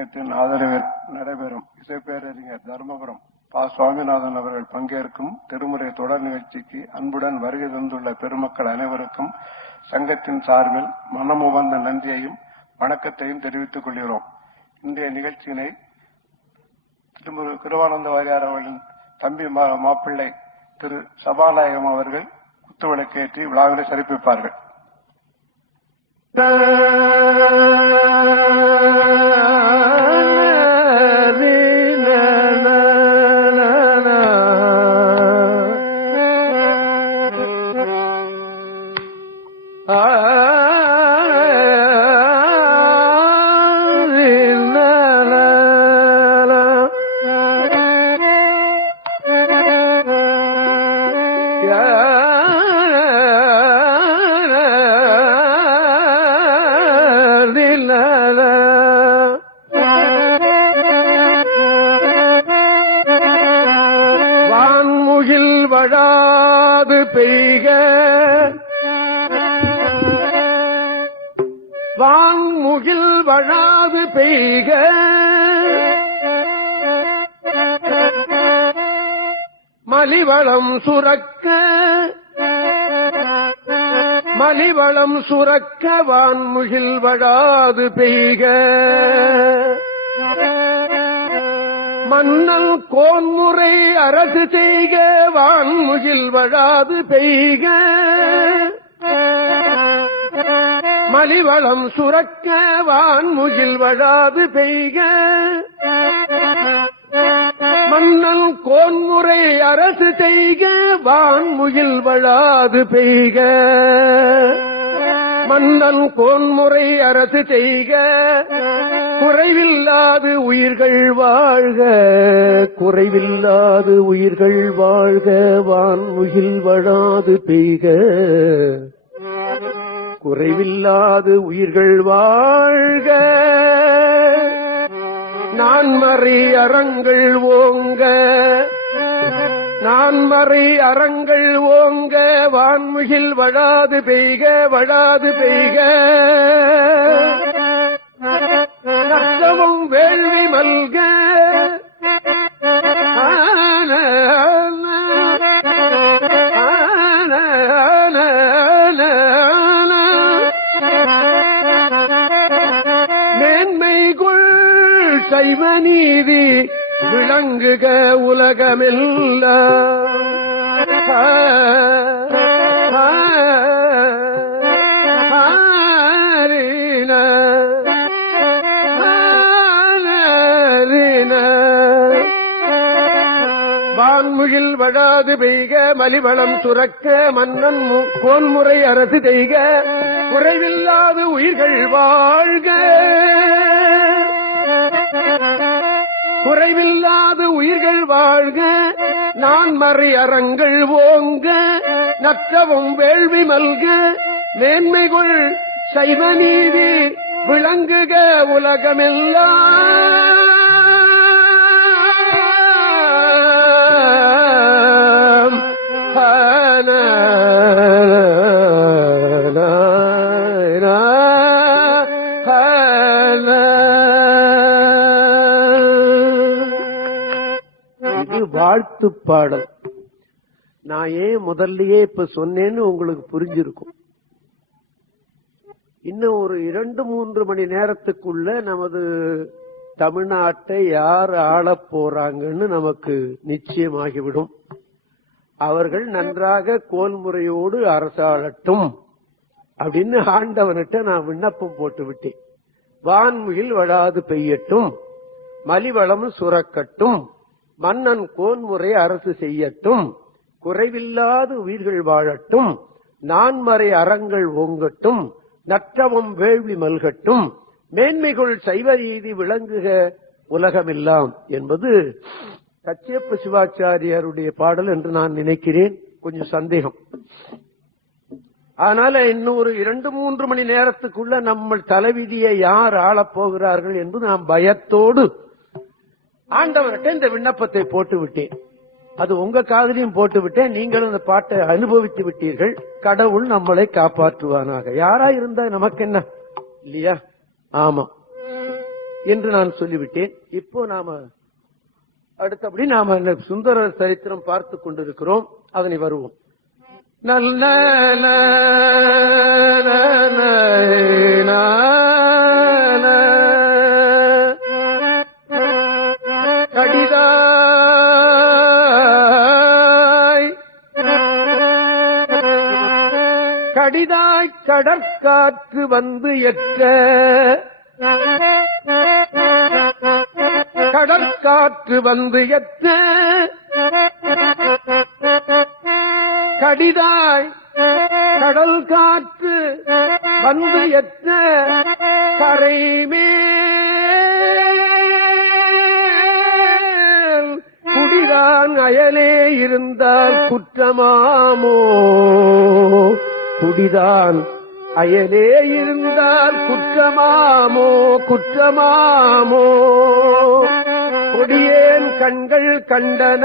சங்கத்தின் ஆதரவில் நடைபெறும் இசைப்பேரறிஞர் தர்மபுரம் பா. சுவாமிநாதன் அவர்கள் பங்கேற்கும் திருமுறை தொடர் நிகழ்ச்சிக்கு அன்புடன் வருகை தந்துள்ள பெருமக்கள் அனைவருக்கும் சங்கத்தின் சார்பில் மனமுவந்த நன்றியையும் வணக்கத்தையும் தெரிவித்துக் கொள்கிறோம். இன்றைய நிகழ்ச்சியினை கிருபானந்த வாரியார் அவர்களின் தம்பி மாப்பிள்ளை திரு சபாநாயகம் அவர்கள் குத்துவிளக்கேற்றி விழாவினை சிறப்பிப்பார்கள். வழாது பெய்க வான்முகில் வழாது பெய்க மலிவளம் சுரக்க வான்முகில் வழாது பெய்க மன்னல் கோன்முறை அரசு செய்க வான்முகில் வழாது பெய்க மலிவளம் சுரக்க வான்முகில் வழாது பெய்க மன்னல் கோன்முறை அரசு செய்க வான்முகில் வழாது பெய்க மன்னல் கோன்முறை அரசு செய்க குறைவில்லாது உயிர்கள் வாழ்க குறைவில்லாது உயிர்கள் வாழ்க வான்முகில் வழாது பெய்க குறைவில்லாது உயிர்கள் வாழ்க நான்மறை அறங்கள் ஓங்க நான்மறை அறங்கள் ஓங்க வான்முகில் வழாது பெய்க வழாது பெய்க நஷ்டமும் வேள்வி மல்க மேன்மைகுள் சைவ நீதி விளங்குக உலகமெல்லாம் வான்முகில் வழாது பெய்க மலிவளம் சுரக்க மன்னன் கோன்முறை அரசு செய்க குறைவில்லாது உயிர்கள் வாழ்க குறைவில்லாது உயிர்கள் வாழ்க நான்மறை அறங்கள் ஓங்க நற்றவும் வேள்வி மல்க மேன்மைகுள் சைவ நீதி விளங்குக உலகமெல்லாம் வாழ்த்து பாடல். நான் ஏன் முதல்லயே இப்ப சொன்னேன்னு உங்களுக்கு புரிஞ்சிருக்கும். இன்னும் ஒரு 2-3 மணி நேரத்துக்குள்ள நமது தமிழ்நாட்டை யார் ஆள போறாங்கன்னு நமக்கு நிச்சயமாகிவிடும். அவர்கள் நன்றாக கோல்முறையோடு அரசாளட்டும் அப்படின்னு ஆண்டவன்கிட்ட நான் விண்ணப்பம் போட்டு விட்டேன். வான்முகில் வழாது பெய்யட்டும் மலிவளம் சுரக்கட்டும் மன்னன் கோன்முறை அரசு செய்யட்டும் குறைவில்லாது உயிர்கள் வாழட்டும் நான்மறை அறங்கள் ஓங்கட்டும் நற்றவும் வேள்வி மல்கட்டும் மேன்மைகள் சைவ ரீதி விளங்குக உலகமெல்லாம் என்பது கச்சியப்ப சிவாச்சாரியாருடைய பாடல் என்று நான் நினைக்கிறேன். கொஞ்சம் சந்தேகம். அதனால இன்னும் ஒரு 2-3 மணி நேரத்துக்குள்ள நம்ம தலைவிதியை யார் ஆளப் போகிறார்கள் என்று நான் பயத்தோடு ஆண்டவர்கிட்ட இந்த விண்ணப்பத்தை போட்டு விட்டேன். அது உங்க காதலையும் போட்டு விட்டேன். நீங்கள் அந்த பாட்டை அனுபவித்து விட்டீர்கள். கடவுள் நம்மளை காப்பாற்றுவானாக. யாரா இருந்தா நமக்கு என்ன இல்லையா? ஆமா. என்று நான் சொல்லிவிட்டேன். இப்போ நாம அடுத்தபடி நாம சுந்தரர் சரித்திரம் பார்த்து கொண்டிருக்கிறோம். அதனை வருவோம். நல்ல கடிதாய் கடற்காற்று வந்து எற்ற கடற்காற்று வந்து எற்ற கடிதாய் கடல் காற்று வந்து எற்ற கரைமேல் குடிதான் அயலே இருந்தால் குற்றமாமோ குடிதான் அயலே இருந்தால் குற்றமாமோ குற்றமாமோ கொடியேன் கண்கள் கண்டன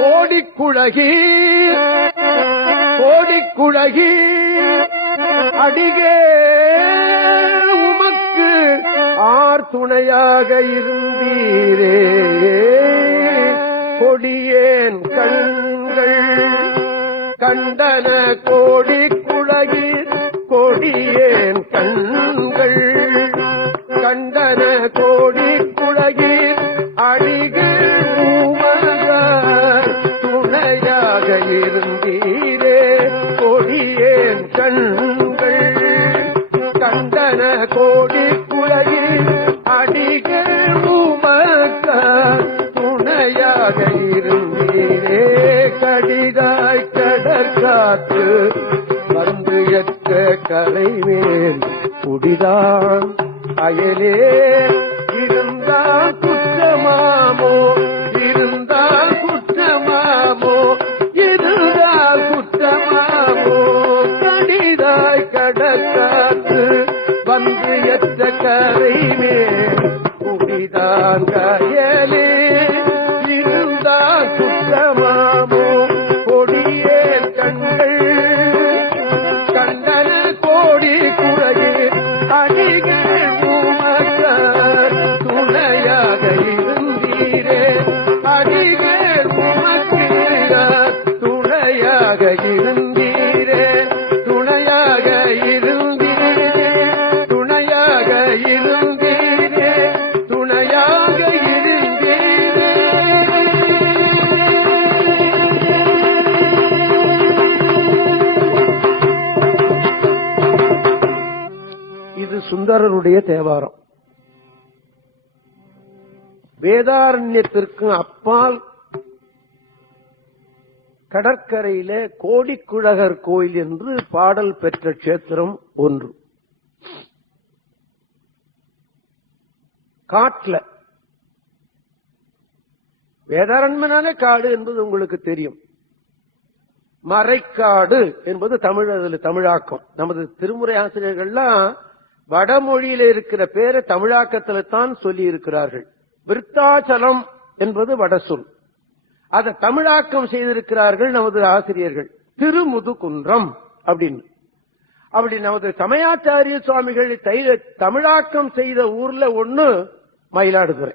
கோடிக்குழகி அடிகே உமக்கு ஆர் துணையாக இருந்தீரே கொடியேன் கண்கள் கண்டன கோடிக்குழகி கொடியேன் கண்கள் கண்டன கோடிக்குழகி அடிகள் துணையாக இருந்தீரே கொடியேன் கண்கள் கண்டன கோடிக்குழகி அடிகள் துணையாக இருந்தீரே கடிதாய் கடற்காற்று வந்து எற்ற கரைமேல் குடிதான் அயலே இருந்தால் குற்றமாமோ இருந்தால் குற்றமாமோ இருந்தால் குற்றமாமோ கடிதாய் கடற்காற்று வந்து எற்ற கரைமேல் குடிதான் அயலே இருந்தால் குற்றமாமோ கொடியே கண்கள் கண்டன கோடி குறையே அடிகள் உமக்கார் துணையாக இருந்தீரே அடிகள் உமக்கார் துணையாக இருந்தீரே துணையாக இருந்தீரே துணையாக இருந்தீரே துணையாக இருந்தீரே. இது சுந்தரருடைய தேவாரம். வேதாரண்யத்திற்கு அப்பால் கடற்கரையிலே கோடிக்குழகர் கோயில் என்று பாடல் பெற்ற கஷேத்திரம் ஒன்று. காட்டுல வேதாரண்யனாலே காடு என்பது உங்களுக்கு தெரியும். மறைக்காடு என்பது தமிழாக்கம். நமது திருமுறை ஆசிரியர்கள்லாம் வடமொழியில இருக்கிற பேரை தமிழாக்கத்தில் தான் சொல்லி இருக்கிறார்கள். விருத்தாச்சலம் என்பது வடசொல். அதை தமிழாக்கம் செய்திருக்கிறார்கள் நமது ஆசிரியர்கள். திருமுதுகுன்றம் அப்படின்னு. அப்படி நமது சமயாச்சாரிய சுவாமிகள் தமிழாக்கம் செய்த ஊர்ல ஒண்ணு மயிலாடுதுறை.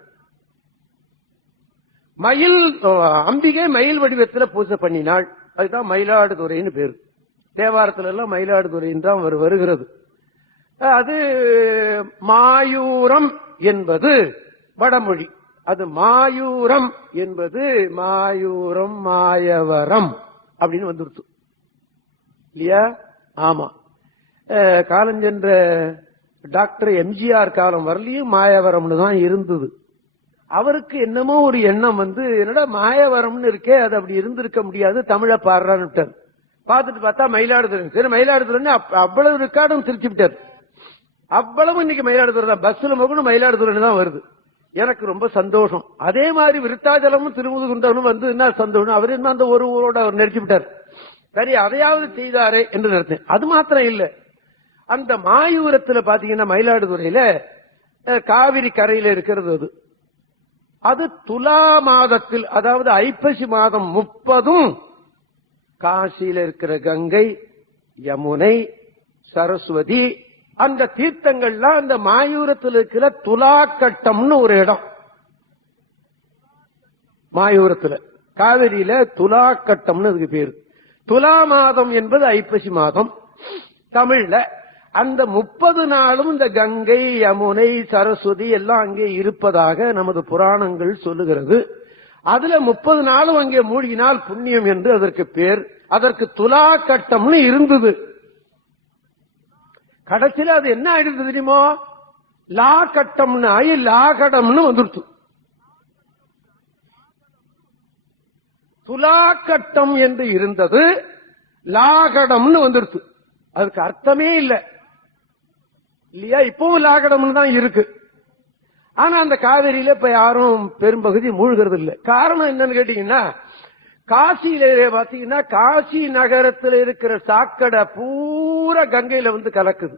அம்பிகை மயில் வடிவத்தில் பூஜை பண்ணினாள். அதுதான் மயிலாடுதுறைன்னு பேரு. தேவாரத்துல எல்லாம் மயிலாடுதுறைன்னு தான் வருகிறது. அது மாயூரம் என்பது வடமொழி. அது மாயூரம் என்பது மாயூரம் மாயவரம் அப்படின்னு வந்துருச்சு இல்லையா? ஆமா. காலஞ்சென்ற டாக்டர் எம்ஜிஆர் காலம் வரலையும் மாயவரம்னு தான் இருந்தது. அவருக்கு என்னமோ ஒரு எண்ணம் வந்து, என்னடா மாயவரம்னு இருக்கே, அது அப்படி இருந்திருக்க முடியாது, தமிழை பாடுறான்னு பார்த்துட்டு பார்த்தா மயிலாடுதுறை. சரி, மயிலாடுதுறை அவ்வளவு ரெக்கார்டும் திருச்சி விட்டார். அவ்வளவு இன்னைக்கு மயிலாடுதுறை தான். பஸ்ல மகனும் மயிலாடுதுறை தான் வருது. எனக்கு ரொம்ப சந்தோஷம். அதே மாதிரி விருத்தாச்சலமும் திருமுதுகுன்றமும் வந்து என்ன சந்தோஷம். அவர் என்ன அந்த ஒரு ஊரோட அவர் நெருக்கி விட்டார். சரி, அதையாவது செய்தாரே என்று நினைத்தேன். அது மாத்திரம் இல்ல, அந்த மாயூரத்துல பாத்தீங்கன்னா மயிலாடுதுறையில காவிரி கரையில இருக்கிறது. அது துலா மாதத்தில், அதாவது ஐப்பசி மாதம் 30 காசியில இருக்கிற கங்கை, யமுனை, சரஸ்வதி, அந்த தீர்த்தங்கள்லாம் அந்த மாயூரத்தில் இருக்கிற துலாக்கட்டம்னு ஒரு இடம். மாயூரத்துல காவிரியில துலாக்கட்டம்னு அதுக்கு பேரு. துலா மாதம் என்பது ஐப்பசி மாதம் தமிழ்ல. அந்த 30 நாளும் இந்த கங்கை, யமுனை, சரஸ்வதி எல்லாம் அங்கே இருப்பதாக நமது புராணங்கள் சொல்லுகிறது. அதுல 30 நாளும் அங்கே மூழ்கினால் புண்ணியம் என்று அதற்கு பேர். அதற்கு துலா கட்டம்னு இருந்தது. கடைசியில் அது என்ன ஆயிடுது தெரியுமோ? லா கட்டம்னு ஆகி லாகடம்னு வந்துடுச்சு. துலா கட்டம் என்று இருந்தது லாகடம்னு வந்துடுச்சு. அதுக்கு அர்த்தமே இல்லை இல்லையா? இப்பவும் லாகடம்னு தான் இருக்கு. ஆனா அந்த காவிரியில இப்ப யாரும் பெரும்பகுதி மூழ்கிறது இல்லை. காரணம் என்னன்னு கேட்டீங்கன்னா, காசியில பாத்தீங்கன்னா காசி நகரத்தில் இருக்கிற சாக்கடை பூரா கங்கையில வந்து கலக்குது.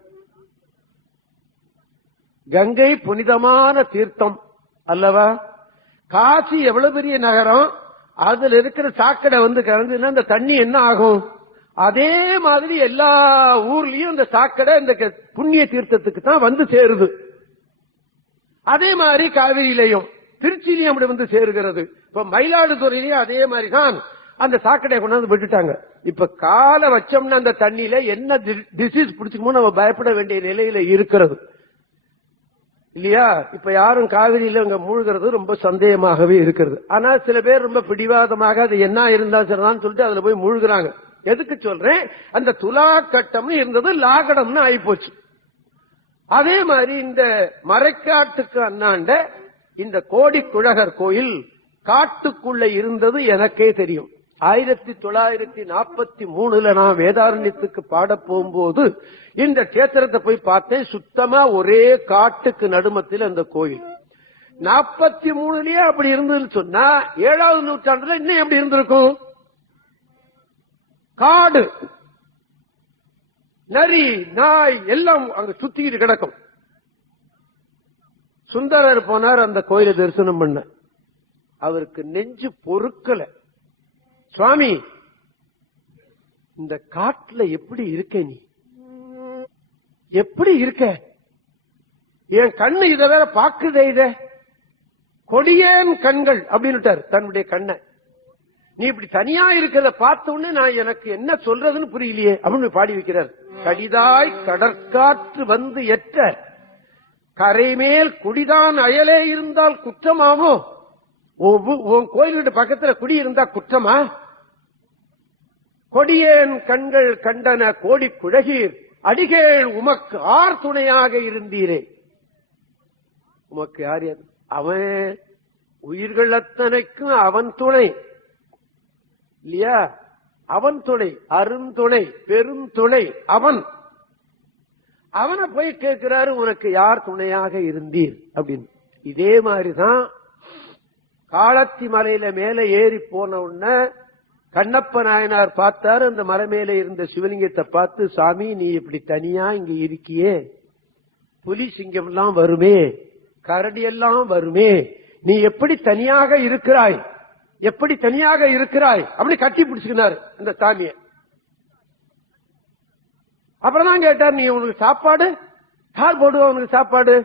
கங்கை புனிதமான தீர்த்தம் அல்லவா? காசி எவ்வளவு பெரிய நகரம், அதுல இருக்கிற சாக்கடை வந்து கலந்துன்னா அந்த தண்ணி என்ன ஆகும்? அதே மாதிரி எல்லா ஊர்லயும் இந்த சாக்கடை இந்த புண்ணிய தீர்த்தத்துக்கு தான் வந்து சேருது. அதே மாதிரி காவிரியிலையும் திருச்சியிலையும் அப்படி வந்து சேருகிறது. இப்ப மயிலாடுதுறையிலையும் அதே மாதிரி தான் அந்த சாக்கடையை கொண்டாந்து விட்டுட்டாங்க. இப்ப கால வச்சோம்னா அந்த தண்ணியில என்ன டிசீஸ் பிடிச்சுமோ நம்ம பயப்பட வேண்டிய நிலையில இருக்கிறது இல்லையா? இப்ப யாரும் காவிரியில அங்க மூழ்கிறது ரொம்ப சந்தேகமாகவே இருக்கிறது. ஆனா சில பேர் ரொம்ப பிடிவாதமாக அது என்ன இருந்தா சரிதான் சொல்லிட்டு அதுல போய் மூழ்கிறாங்க. எதுக்கு சொல்றேன்? அந்த துலா கட்டம்னு இருந்தது லாகடம்னு ஆகி போச்சு. அதே மாதிரி இந்த மறைக்காட்டுக்கு அண்ணாண்ட இந்த கோடி குழகர் கோயில் காட்டுக்குள்ள இருந்தது எனக்கே தெரியும். 1943 நான் வேதாரண்யத்துக்கு பாட போகும்போது இந்த கேத்திரத்தை போய் பார்த்தேன். சுத்தமா ஒரே காட்டுக்கு நடுமத்தில் அந்த கோயில். 43லயே அப்படி இருந்ததுன்னு சொன்னா 7வது நூற்றாண்டுல இன்னும் எப்படி இருந்திருக்கும்? காடு, நரி, நாய் எல்லாம் அங்க சுத்திக்கிட்டு கிடக்கும். சுந்தரர் போனார் அந்த கோயிலை தரிசனம் பண்ண. அவருக்கு நெஞ்சு பொறுக்கல. சுவாமி, இந்த காட்டுல எப்படி இருக்க? நீ எப்படி இருக்க? என் கண்ணு இத வேற பாக்குதே. இத கொடியேன் கண்கள் அப்படின்னு தன்னுடைய கண்ணை. நீ இப்படி தனியா இருக்கிறத பார்த்த உடனே நான் எனக்கு என்ன சொல்றதுன்னு புரியலையே அப்படின்னு பாடி வைக்கிறார். கடிதாய் கடற்காற்று வந்து எற்ற கரைமேல் குடிதான் அயலே இருந்தால் குற்றமாவோ? உன் கோயிலுடைய பக்கத்துல குடி இருந்தா குற்றமா? கொடியேன் கண்கள் கண்டன கோடி குழகீர் அடிகேள் உமக்கு ஆர் துணையாக இருந்தீரே. உமக்கு யார்? அவன் உயிர்கள் அத்தனைக்கும் அவன் துணை இல்லையா? அவன் துணை, அருந்துணை, பெரும் துணை அவன். அவனை போய் கேட்கிறாரு, உனக்கு யார் துணையாக இருந்தீர் அப்படின்னு. இதே மாதிரிதான் காளத்தி மலையில மேல ஏறி போன உடனே கண்ணப்ப நாயனார் பார்த்தாரு. அந்த மலை மேல இருந்த சிவலிங்கத்தை பார்த்து, சாமி நீ இப்படி தனியா இங்க இருக்கியே, புலி சிங்கம் எல்லாம் வருமே, கரடி எல்லாம் வருமே, நீ எப்படி தனியாக இருக்கிறாய், எப்படி தனியாக இருக்கிறாய் அப்படி கட்டி பிடிச்சுக்கினாரு அந்த சாமியை. அப்புறம் தான் கேட்டார், நீ உனக்கு சாப்பாடு யார் போடுவா உனக்கு சாப்பாடு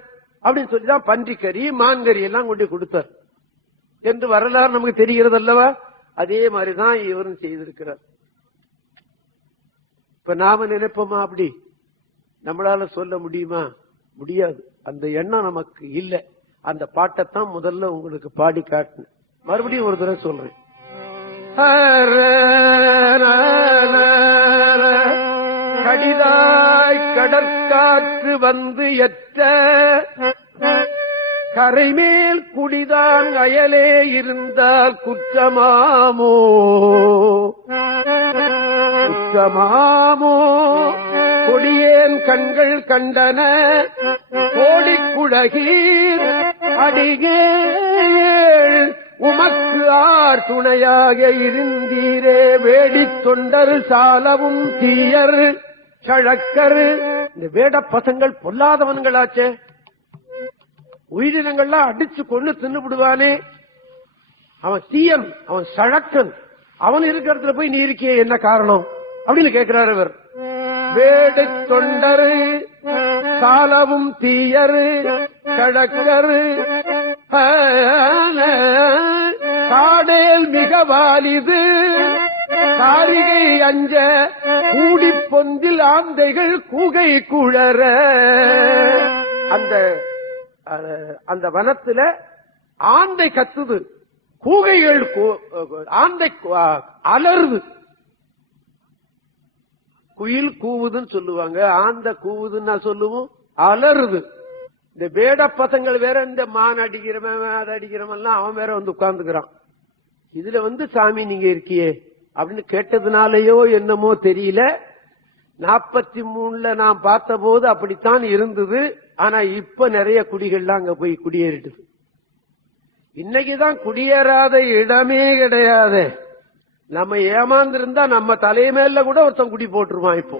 அப்படின்னு சொல்லிதான் பன்றிக்கறி மான்கறி எல்லாம் கொண்டு கொடுத்தார் என்று வரலாறு நமக்கு தெரிகிறது அல்லவா? அதே மாதிரிதான் இவரும் செய்திருக்கிறார். இப்ப நாம நினைப்போமா அப்படி? நம்மளால சொல்ல முடியுமா? முடியாது. அந்த எண்ணம் நமக்கு இல்லை. அந்த பாட்டைத்தான் முதல்ல உங்களுக்கு பாடி காட்டினேன். மறுபடியும் ஒரு தடவை சொல்றேன். கடிதாய் கடற்காற்று வந்து எற்ற கரைமேல் குடிதான் அயலே இருந்தால் குற்றமாமோ? குற்றமாமோ? கொடியேன் கண்கள் கண்டன கோடி குழகீர் அடிகேள் உமக்கு ஆர் துணையாக இருந்தீரே. வேடி தொண்டர் சாலவும் தீயர் சழக்கர். இந்த வேட பசங்கள் பொல்லாதவன்களாச்சே, உயிரினங்கள்லாம் அடிச்சு கொண்டு தின்னு விடுவானே, அவன் தீயன், அவன் சழக்கன், அவன் இருக்கிறதுல போய் நீ இருக்கியே என்ன காரணம் அப்படின்னு கேட்கிறார் இவர். வேடு தொண்டரு சாலவும் தீயரு கழக்கரு காடேல் மிக வாலிது காரிகை அஞ்ச கூடி பொந்தில் ஆந்தைகள் கூகை குழற. அந்த வனத்துல ஆந்தை கத்துது, கூகைகள் ஆந்தை அலறுது. குயில் கூவுதுன்னு சொல்லுவாங்க, ஆந்த கூவுதுன்னா சொல்லுவோம், அலறுது. இந்த வேட பசங்கள் வேற இந்த மான் அடிக்கிறவன் அதை அடிக்கிறவன் அவன் வேற வந்து உட்கார்ந்துக்கிறான். இதுல வந்து சாமி நீங்க இருக்கியே அப்படின்னு கேட்டதுனாலயோ என்னமோ தெரியல, 43 நான் பார்த்த போது அப்படித்தான் இருந்தது. ஆனா இப்ப நிறைய குடிகள்லாம் அங்க போய் குடியேறிடுது. இன்னைக்குதான் குடியேறாத இடமே கிடையாது. நம்ம ஏமாந்திருந்தா நம்ம தலைமையில கூட ஒருத்தன் குடி போட்டுருவான். இப்போ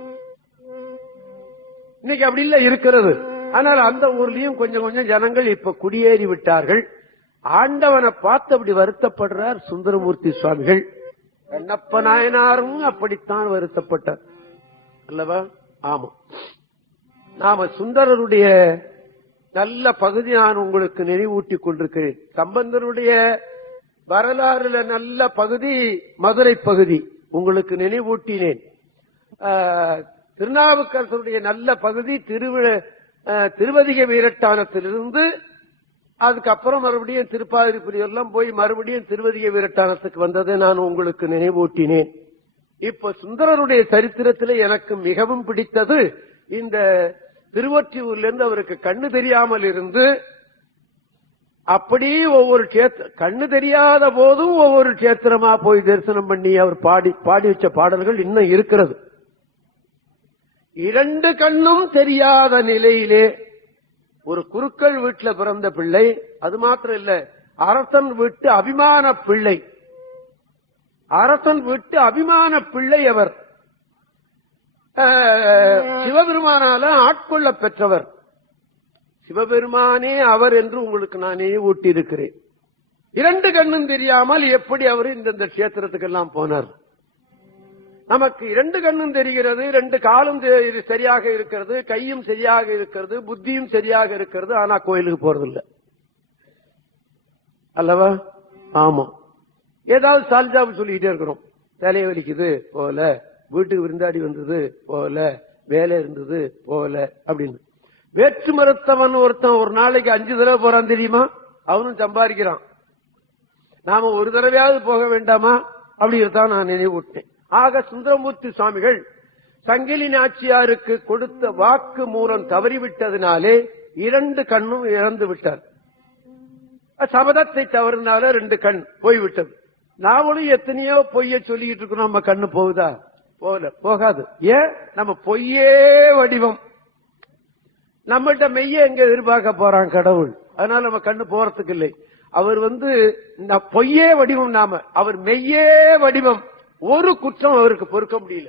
இன்னைக்கு அப்படி இல்ல இருக்கிறது. ஆனால் அந்த ஊர்லயும் கொஞ்சம் கொஞ்சம் ஜனங்கள் இப்ப குடியேறி விட்டார்கள். ஆண்டவனை பார்த்து அப்படி வருத்தப்படுறார் சுந்தரமூர்த்தி சுவாமிகள். கண்ணப்ப நாயனாரும் அப்படித்தான் வருத்தப்பட்டார் அல்லவா? ஆமா. நாம சுந்தரருடைய நல்ல பகுதி நான் உங்களுக்கு நினைவூட்டி கொண்டிருக்கிறேன். சம்பந்தருடைய வரலாறுல நல்ல பகுதி மதுரை பகுதி உங்களுக்கு நினைவூட்டினேன். திருநாவுக்கரசருடைய நல்ல பகுதி திருவதிக வீரட்டானத்திலிருந்து அதுக்கப்புறம் மறுபடியும் திருப்பாதிரிபுரியெல்லாம் போய் மறுபடியும் திருவதிக வீரட்டானத்துக்கு வந்ததை நான் உங்களுக்கு நினைவூட்டினேன். இப்ப சுந்தரருடைய சரித்திரத்தில் எனக்கு மிகவும் பிடித்தது இந்த திருவொற்றியூர்ல இருந்து அவருக்கு கண்ணு தெரியாமல் இருந்து அப்படி ஒவ்வொரு கண்ணு தெரியாத போதும் ஒவ்வொரு கேத்திரமா போய் தரிசனம் பண்ணி அவர் பாடி வச்ச பாடல்கள் இன்னும் இருக்கிறது. 2 கண்ணும் தெரியாத நிலையிலே ஒரு குருக்கள் வீட்டுல பிறந்த பிள்ளை, அது மாத்திரம் இல்ல, அரசன் வீட்டு அபிமான பிள்ளை. அரசன் வீட்டு அபிமான பிள்ளை அவர். சிவபெருமானால ஆட்கொள்ள பெற்றவர். சிவபெருமானே அவர் என்று உங்களுக்கு நானே ஊட்டியிருக்கிறேன். 2 கண்ணும் தெரியாமல் எப்படி அவர் இந்த கஷேத்திரத்துக்கெல்லாம் போனார்? நமக்கு 2 கண்ணும் தெரிகிறது, 2 காலும் சரியாக இருக்கிறது, கையும் சரியாக இருக்கிறது, புத்தியும் சரியாக இருக்கிறது. ஆனா கோயிலுக்கு போறதில்லை அல்லவா? ஆமா. ஏதாவது சால்ஜாபு சொல்லிக்கிட்டே இருக்கிறோம். தலையை வலிக்குது போல, வீட்டுக்கு விருந்தாடி வந்தது போல, வேலை இருந்தது போல அப்படின்னு. வேற்று மருத்துவன் ஒருத்தன் ஒரு நாளைக்கு 5 தடவை போறான் தெரியுமா? அவனும் சம்பாதிக்கிறான். நாம ஒரு தடவையாவது போக வேண்டாமா? அப்படித்தான் நான் நினைவூட்டேன். ஆக சுந்தரமூர்த்தி சுவாமிகள் சங்கிலி நாச்சியாருக்கு கொடுத்த வாக்கு மூலம் தவறிவிட்டதினாலே 2 கண்ணும் இறந்து விட்டார். சபதத்தை தவறினால 2 கண் போய்விட்டது. நாமளும் எத்தனையோ பொய்ய சொல்லிட்டு இருக்கோம். நம்ம கண்ணு போகுதா? போகாது. ஏன்? நம்ம பொய்யே வடிவம். நம்மகிட்ட மெய்ய எங்க எதிர்பார்க்க போறான் கடவுள். அதனால நம்ம கண்ணு போறதுக்கு இல்லை. அவர் பொய்யே வடிவம், நாம அவர் மெய்யே வடிவம். ஒரு குற்றம் அவருக்கு பொறுக்க முடியல.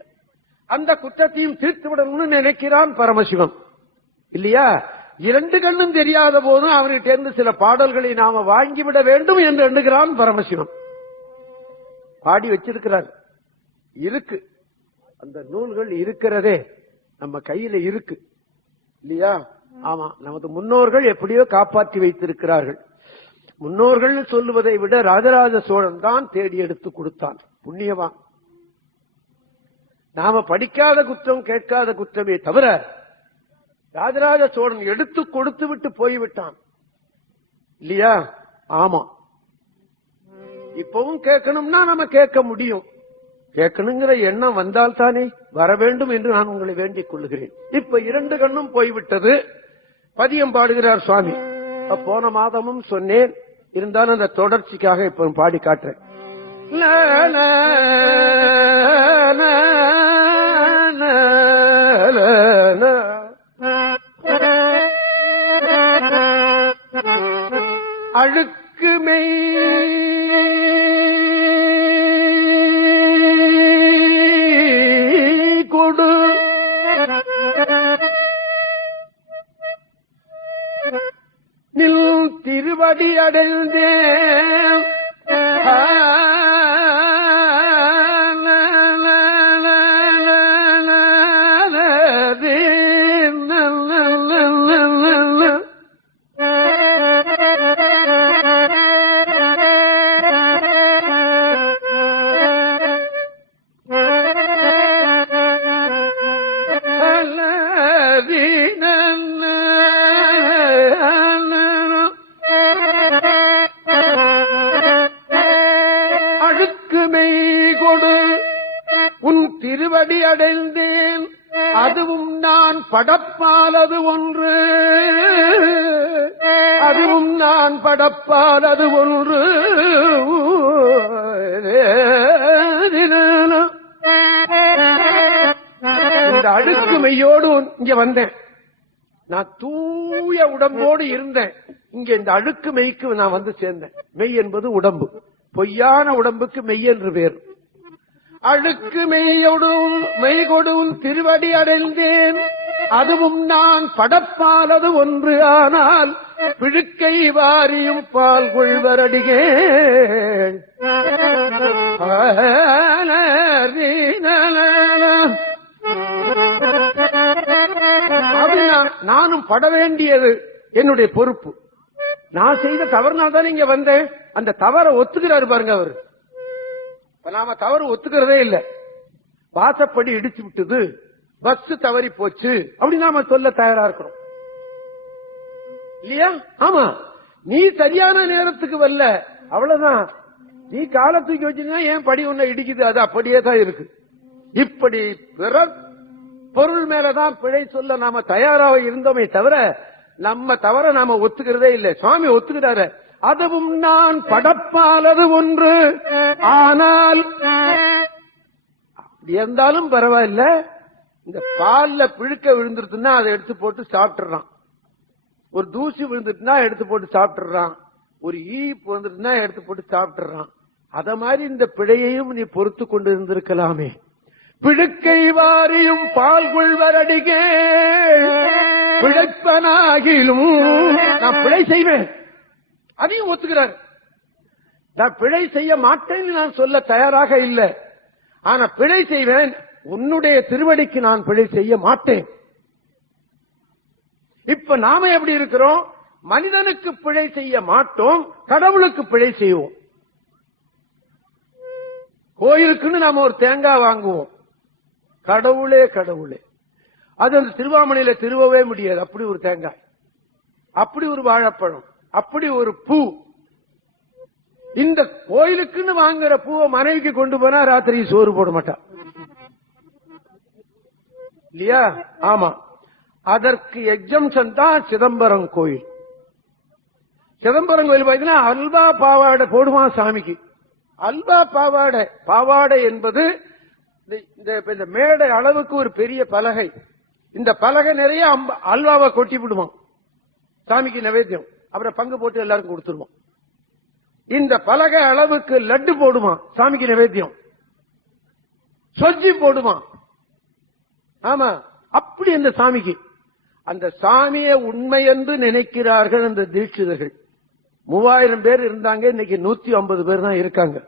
அந்த குற்றத்தையும் தீர்த்து விடணும்னு நினைக்கிறான் பரமசிவம் இல்லையா? 2 கண்ணும் தெரியாத போதும் அவர்கிட்ட இருந்து சில பாடல்களை நாம வாங்கிவிட வேண்டும் என்று எண்ணுகிறான் பரமசிவம். பாடி வச்சிருக்கிறார். இருக்கு, அந்த நூல்கள் இருக்கிறதே நம்ம கையில இருக்கு இல்லையா? ஆமா. நமது முன்னோர்கள் எப்படியோ காப்பாற்றி வைத்திருக்கிறார்கள். முன்னோர்கள் சொல்லுவதை விட ராஜராஜ சோழன் தான் தேடி எடுத்து கொடுத்தான். புண்ணியவான். நாம படிக்காத குற்றம், கேட்காத குற்றமே தவிர ராஜராஜ சோழன் எடுத்து கொடுத்து விட்டு போய்விட்டான் இல்லையா? ஆமா. இப்பவும் கேட்கணும்னா நம்ம கேட்க முடியும். கேட்கணுங்கிற எண்ணம் வந்தால் தானே வர வேண்டும் என்று நான் உங்களை வேண்டிக் கொள்கிறேன். இப்ப 2 கண்ணும் போய்விட்டது. பதியம் பாடுகிறார் சுவாமி. போன மாதமும் சொன்னேன், இருந்தாலும் அந்த தொடர்ச்சிக்காக இப்ப பாடி காட்டுறேன். அழுக்குமை கொடு நில் திருவடி அடைந்தேன் படப்பாலது ஒன்று, அதுவும் நான் படப்பாலது ஒன்று. இந்த அழுக்கு மெய்யோடு இங்க வந்தேன். நான் தூய உடம்போடு இருந்தேன். இங்க இந்த அழுக்கு மெய்க்கு நான் வந்து சேர்ந்தேன். மெய் என்பது உடம்பு, பொய்யான உடம்புக்கு மெய் என்று பேர். அழுக்கு மெய்யொடும் மெய்கொடும் திருவடி அடைந்தேன், அதுவும் நான் படப்பாலது ஒன்று. ஆனால் பிழுக்கை வாரியும் பால் கொள்வரடிகே. நானும் பட வேண்டியது என்னுடைய பொறுப்பு. நான் செய்த தவறுனால் தான் இங்க வந்தேன். அந்த தவறை ஒத்துக்கிறாரு பாருங்க அவரு. நாம தவறு ஒத்துக்கிறதே இல்ல. வாசப்படி இடிச்சு விட்டது, பஸ் தவறி போச்சு அப்படி நாம சொல்ல தயாரா இருக்கிறோம் இல்லையா? ஆமா, நீ சரியான நேரத்துக்கு வரல, அவ்வளவுதான். நீ காலை தூக்கி வச்சிருந்தா ஏன் படி ஒண்ணு இடிக்குது, அது அப்படியே தான் இருக்கு. இப்படி பிற பொருள் மேலதான் பிழை சொல்ல நாம தயாராக இருந்தோமே தவிர நம்ம தவிர நாம ஒத்துக்கிறதே இல்லை. சுவாமி ஒத்துக்கிறாரு, அதுவும் நான் படப்பாலது ஒன்று. ஆனால் அப்படி இருந்தாலும் பரவாயில்ல, இந்த பால்ல பிழுக்க விழுந்துருச்சுன்னா அதை எடுத்து போட்டு சாப்பிட்டுறான். ஒரு தூசி விழுந்துட்டுனா எடுத்து போட்டு சாப்பிட்டுறான். ஒரு ஈப்பு வந்துட்டுனா எடுத்து போட்டு சாப்பிட்டுறான். அத மாதிரி இந்த பிழையையும் நீ பொறுத்து கொண்டு இருந்திருக்கலாமே. பிழுக்கை வாரியும் பால் கொள்வரடிகே. பிழைப்பனாகிலும் நான் பிழை செய்வேன், அதையும் ஒத்துக்கிறார். நான் பிழை செய்ய மாட்டேன்னு நான் சொல்ல தயாராக இல்லை. ஆனா பிழை செய்வேன், உன்னுடைய திருவடிக்கு நான் பிழை செய்ய மாட்டேன். இப்ப நாம எப்படி இருக்கிறோம்? மனிதனுக்கு பிழை செய்ய மாட்டோம், கடவுளுக்கு பிழை செய்வோம். கோயிலுக்குன்னு நாம ஒரு தேங்காய் வாங்குவோம். கடவுளே கடவுளே, அது அந்த திருவாமணியில திருவவே முடியாது. அப்படி ஒரு தேங்காய், அப்படி ஒரு வாழைப்பழம், அப்படி ஒரு பூ. இந்த கோயிலுக்குன்னு வாங்குற பூவை மனைவிக்கு கொண்டு போனா ராத்திரி சோறு போட மாட்டா இல்லையா? ஆமா, அதற்கு எக்ஸம்ஷன் தான் சிதம்பரம் கோயில். சிதம்பரம் கோயில் பாத்தீங்கன்னா அல்வா பாவாடை போடுமா சாமிக்கு. அல்வா பாவாடை, பாவாடை என்பது இந்த மேடை அளவுக்கு ஒரு பெரிய பலகை. இந்த பலகை நிறைய அல்வாவை கொட்டி விடுவோம் சாமிக்கு நைவேத்தியம். அப்புறம் பங்கு போட்டு எல்லாருக்கும் கொடுத்துருவோம். இந்த பலகை அளவுக்கு லட்டு போடுமா சாமிக்கு நைவேத்தியம், சொஜ்ஜி போடுமா. ஆமா, அப்படி அந்த சாமிக்கு. அந்த சாமியை உண்மை என்று நினைக்கிறார்கள் அந்த தீட்சிதர்கள். 3000 பேர் இருந்தாங்க, இன்னைக்கு 150 பேர் தான் இருக்காங்க.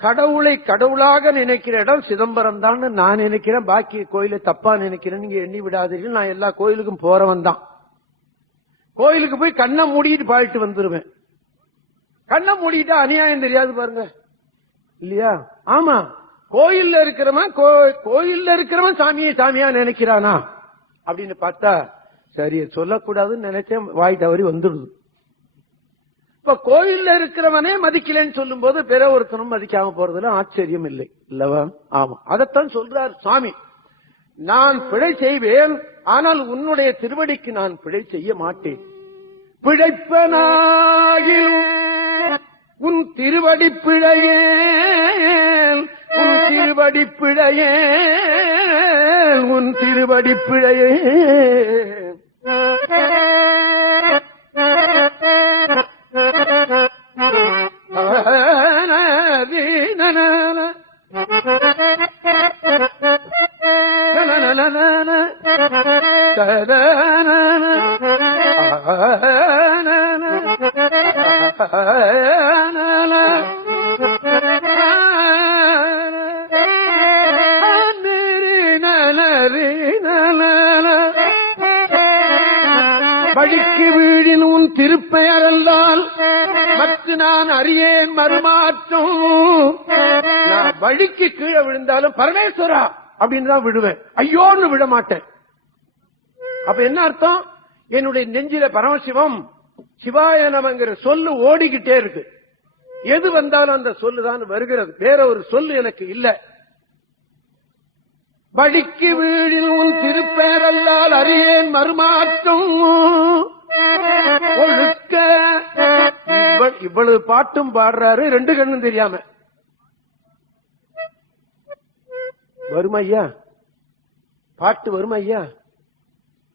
கடவுளை கடவுளாக நினைக்கிற இடம் சிதம்பரம் தான் நான் நினைக்கிறேன். பாக்கி கோயிலை தப்பா நினைக்கிறேன், நீங்க எண்ணி விடாதீர்கள். நான் எல்லா கோயிலுக்கும் போறவன் தான். கோயிலுக்கு போய் கண்ணை மூடிட்டு பாடிட்டு வந்துருவேன். கண்ணை மூடிட்டா அநியாயம் தெரியாது பாருங்க இல்லையா? ஆமா, கோயில்ல இருக்கிறவன் சாமியை சாமியா நினைக்கிறானா அப்படின்னு பார்த்தா சரி சொல்லக்கூடாதுன்னு நினைச்சேன், வாய் தவறி வந்துடுது. இப்ப கோயில்ல இருக்கிறவனே மதிக்கலன்னு சொல்லும் போது பிற ஒருத்தனும் மதிக்காம போறதுல ஆச்சரியம் இல்லை இல்லவா? ஆமா, அதைத்தான் சொல்றார் சுவாமி. நான் பிழை செய்வேன், ஆனால் உன்னுடைய திருவடிக்கு நான் பிழை செய்ய மாட்டேன். பிழைப்பனாகிலும் உன் திருவடி பிழையே, உன் திருவடி பிழையே, உன் திருவடி பிழையே. வழிக்கு வீழின் உன் திருப்பெயரல்லால் மற்ற நான் அறியேன் மறுமாற்றம். நான் வழிக்கு கீழே விழுந்தாலும் பரமேஸ்வரா அப்படின்னு தான் விடுவேன், ஐயோன்னு விட மாட்டேன். அப்ப என்ன அர்த்தம்? என்னுடைய நெஞ்சில பரமசிவம் சிவாய நமங்கிற சொல்லு ஓடிக்கிட்டே இருக்கு. எது வந்தாலும் அந்த சொல்லுதான் வருகிறது, வேற ஒரு சொல்லு எனக்கு இல்ல. வழிக்கு வீழில் உன் திருப்பேரல்லால் அறியேன் மறுமாற்றம் ஒழுக்க. இவ்வளவு பாட்டும் பாடுறாரு, ரெண்டு கண்ணும் தெரியாம. வருமையா பாட்டு, வருமையா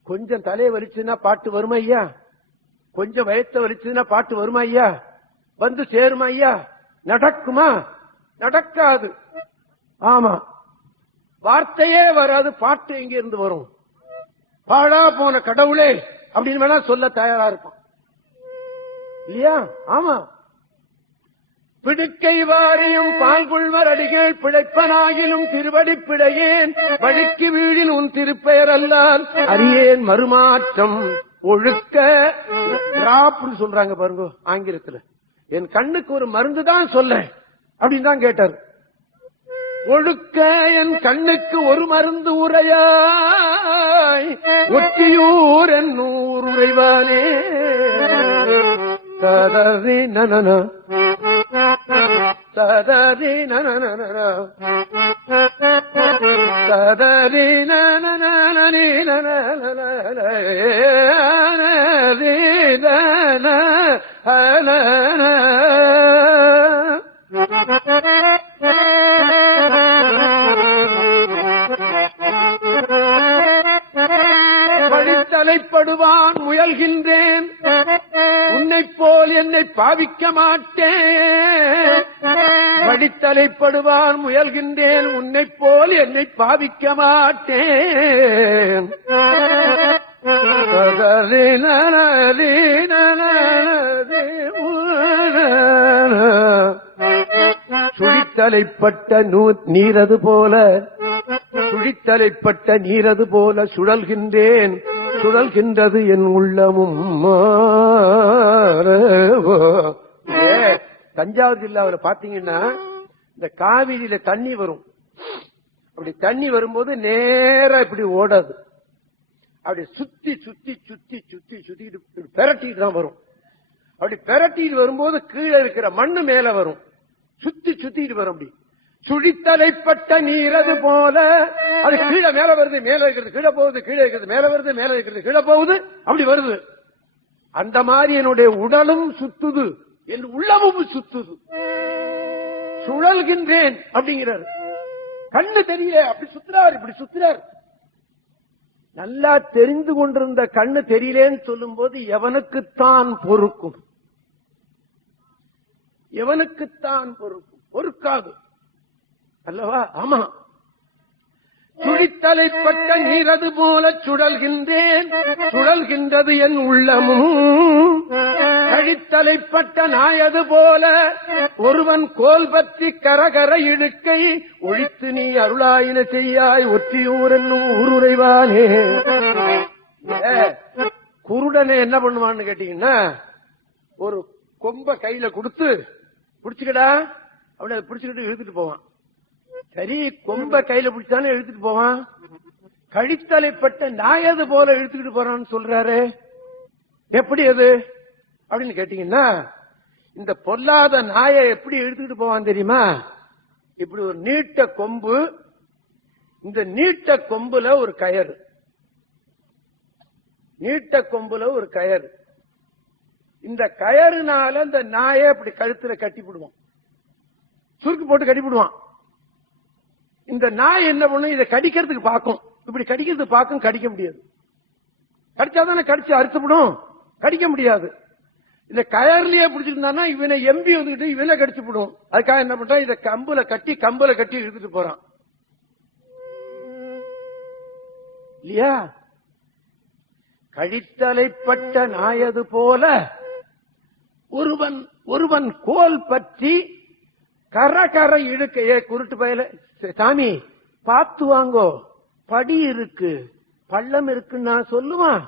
கொஞ்சம் தலையை வலிச்சுன்னா பாட்டு வருமையா, கொஞ்சம் வயத்த வலிச்சுன்னா பாட்டு வருமையா, வந்து சேருமையா, நடக்குமா? நடக்காது. ஆமா, வார்த்தையே வராது, பாட்டு எங்க இருந்து வரும்? பாழா போன கடவுளே அப்படின்னு வேணா சொல்ல தயாரா இருக்கும் இல்லையா? ஆமா. பிடுக்கை வாரியும் பால்குள்வர் அடிகள் பிழைப்பனாகிலும் திருவடி பிழையேன் வழிக்கு வீழில் உன் திருப்பெயர் அல்லால் அறியேன் மறுமாற்றம் ஒழுக்க. டிராப்னு சொல்றாங்க பாருங்க ஆங்கிலத்துல. என் கண்ணுக்கு ஒரு மருந்து தான் சொல்ல அப்படின்னு தான் கேட்டார். ஒழுக்க என் கண்ணுக்கு ஒரு மருந்து உரையாய் ஒற்றியூர் என்னூர் உரைவானே. சதரி நனன சதரி நனன சதரி நனனி வழித்தலைப்படுவான் முயல்கின்றேன் உன்னைப் போல் என்னை பாவிக்க மாட்டேன். வழித்தலைப்படுவான் முயல்கின்றேன் உன்னைப் போல் என்னை பாவிக்க மாட்டேன். சுழித்தலைப்பட்ட நீரது போல சுழித்தலைப்பட்ட நீரது போல சுழல்கின்றேன், சுழல்கின்றது என் உள்ளமும். தஞ்சாவூர் ஜில்லாவில் பாத்தீங்கன்னா இந்த காவிரியில தண்ணி வரும். அப்படி தண்ணி வரும்போது நேரா இப்படி ஓடாது, அப்படி சுத்தி சுத்தி சுத்தி சுத்தி சுத்தி பெரட்டிட்டு தான் வரும். அப்படி பெரட்டிட்டு வரும்போது கீழே இருக்கிற மண்ணு மேல வரும், சுத்தி சுத்திட்டு வரும். அப்படி சுழித்தலைப்பட்ட நீரது போல அது கீழே மேல வருது, மேல இருக்கிறது கீழே போகுது, கீழே இருக்கிறது மேல வருது, மேல இருக்கிறது கீழே போகுது, அப்படி வருது. அந்த மாதிரி என்னுடைய உடலும் சுத்துது, என் உள்ளமும் சுத்துது, சுழல்கின்றேன் அப்படிங்கிறார். கண்ணு தெரியல, அப்படி சுத்துறார், இப்படி சுத்துறார். நல்லா தெரிந்து கொண்டிருந்த கண்ணு தெரியலேன்னு சொல்லும் போது எவனுக்குத்தான் பொறுக்கும்? எவனுக்குத்தான் பொறுக்கும்? பொறுக்காது அல்லவா? ஆமா. சுழித்தலைப்பட்ட நீரது போல சுழல்கின்றேன், சுழல்கின்றது என் உள்ளமும். கழித்தலைப்பட்ட நாயது போல ஒருவன் கோல் பற்றி கரகர இழுக்கை ஒழித்து நீ அருளாயின செய்யாய் ஒற்றியூர் என்னும் ஊருரைவானே. குருடனை என்ன பண்ணுவான்னு கேட்டீங்கன்னா, ஒரு கொம்ப கையில கொடுத்து பிடிச்சுக்கடா அப்படி அதை பிடிச்சுக்கிட்டு இழுத்துட்டு போவான். சரி, கொம்ப கையில பிடிச்சானே இழுத்துட்டு போவான். கழித்தலைப்பட்ட நாயது போல இழுத்துக்கிட்டு போறான்னு சொல்றாரு. எப்படி அது அப்படின்னு கேட்டீங்கன்னா, இந்த பொல்லாத நாயை எப்படி இழுத்துக்கிட்டு போவான் தெரியுமா? இப்படி ஒரு நீட்ட கொம்பு, இந்த நீட்ட கொம்புல ஒரு கயறு, நீட்ட கொம்புல ஒரு கயறு. இந்த கயறுனால இந்த நாயை அப்படி கழுத்துல கட்டிவிடுவான், சுருக்கு போட்டு கட்டிவிடுவான். இந்த நாய் என்ன பண்ணும்? இதை கடிக்கிறதுக்கு பார்க்கும், இப்படி கடிக்கிறதுக்கு பார்க்கும், கடிக்க முடியாது. கடிச்சாதானே கடிச்சு அறுத்துவிடும், கடிக்க முடியாது. இந்த கயர்லயே பிடிச்சிருந்தானா இவனை எம்பி வந்துட்டு இவனை கடிச்சு விடும். அதுக்காக என்ன பண்றான்? இதை கம்புல கட்டி இழுத்துட்டு போறான் இல்லையா? கழித்தலைப்பட்ட நாயது போல ஒருவன் கோல் பற்றி கர இழுக்கையே. குருட்டு பயல, சாமி பார்த்து வாங்கோ, படி இருக்கு பள்ளம் இருக்குன்னு நான் சொல்லுவான்.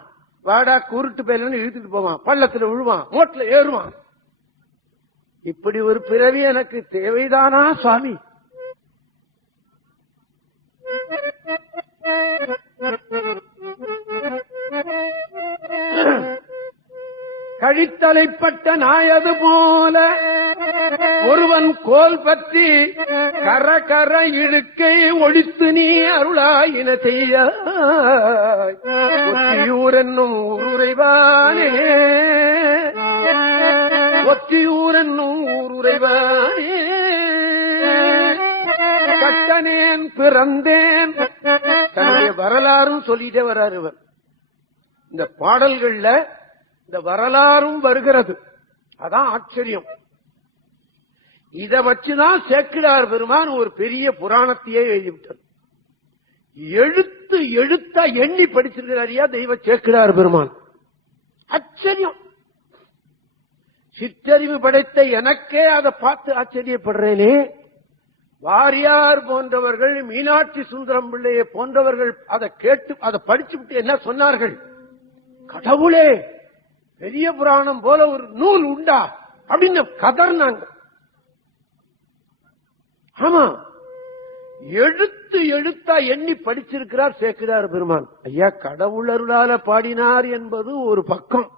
வாடா குருட்டு பயலன்னு இழுத்துட்டு போவான், பள்ளத்துல விழுவான், மோட்ல ஏறுவான். இப்படி ஒரு பிறவி எனக்கு தேவைதானா சுவாமி? கழித்தலைப்பட்ட நாயது போல ஒருவன் கோல் பற்றி கர கர இழுக்கை ஒழித்து நீ அருளாயின செய்ய ஒத்தியூர் என்னும் ஊருரைவானே ஒத்தியூர் என்னும் ஊருரைவானே கட்டனேன் பிறந்தேன். தன்னுடைய வரலாறும் சொல்லிட்டே வர்றாரு இவர். இந்த பாடல்கள்ல இந்த வரலாறும் வருகிறது. அதான் ஆச்சரியம். இத வச்சுதான் சேக்கிழார் பெருமான் ஒரு பெரிய புராணத்தையே எழுதிவிட்டார். எழுத்து எழுத்தா எண்ணி படிச்சிருக்கிறாரியா தெய்வ சேக்கிழார் பெருமான். ஆச்சரியம். சிற்றறிவு படைத்த எனக்கே அதை பார்த்து ஆச்சரியப்படுறேனே. வாரியார் போன்றவர்கள், மீனாட்சி சுந்தரம் பிள்ளையை போன்றவர்கள் அதை கேட்டு அதை படிச்சு விட்டு என்ன சொன்னார்கள்? கடவுளே, பெரிய புராணம் போல ஒரு நூல் உண்டா அப்படின்னு கதர்னாங்க. ஆமா, எழுத்து எழுத்தா எண்ணி படிச்சிருக்கிறார் சேக்கிழார் பெருமான். ஐயா, கடவுள் அருளால பாடினார் என்பது ஒரு பக்கம்.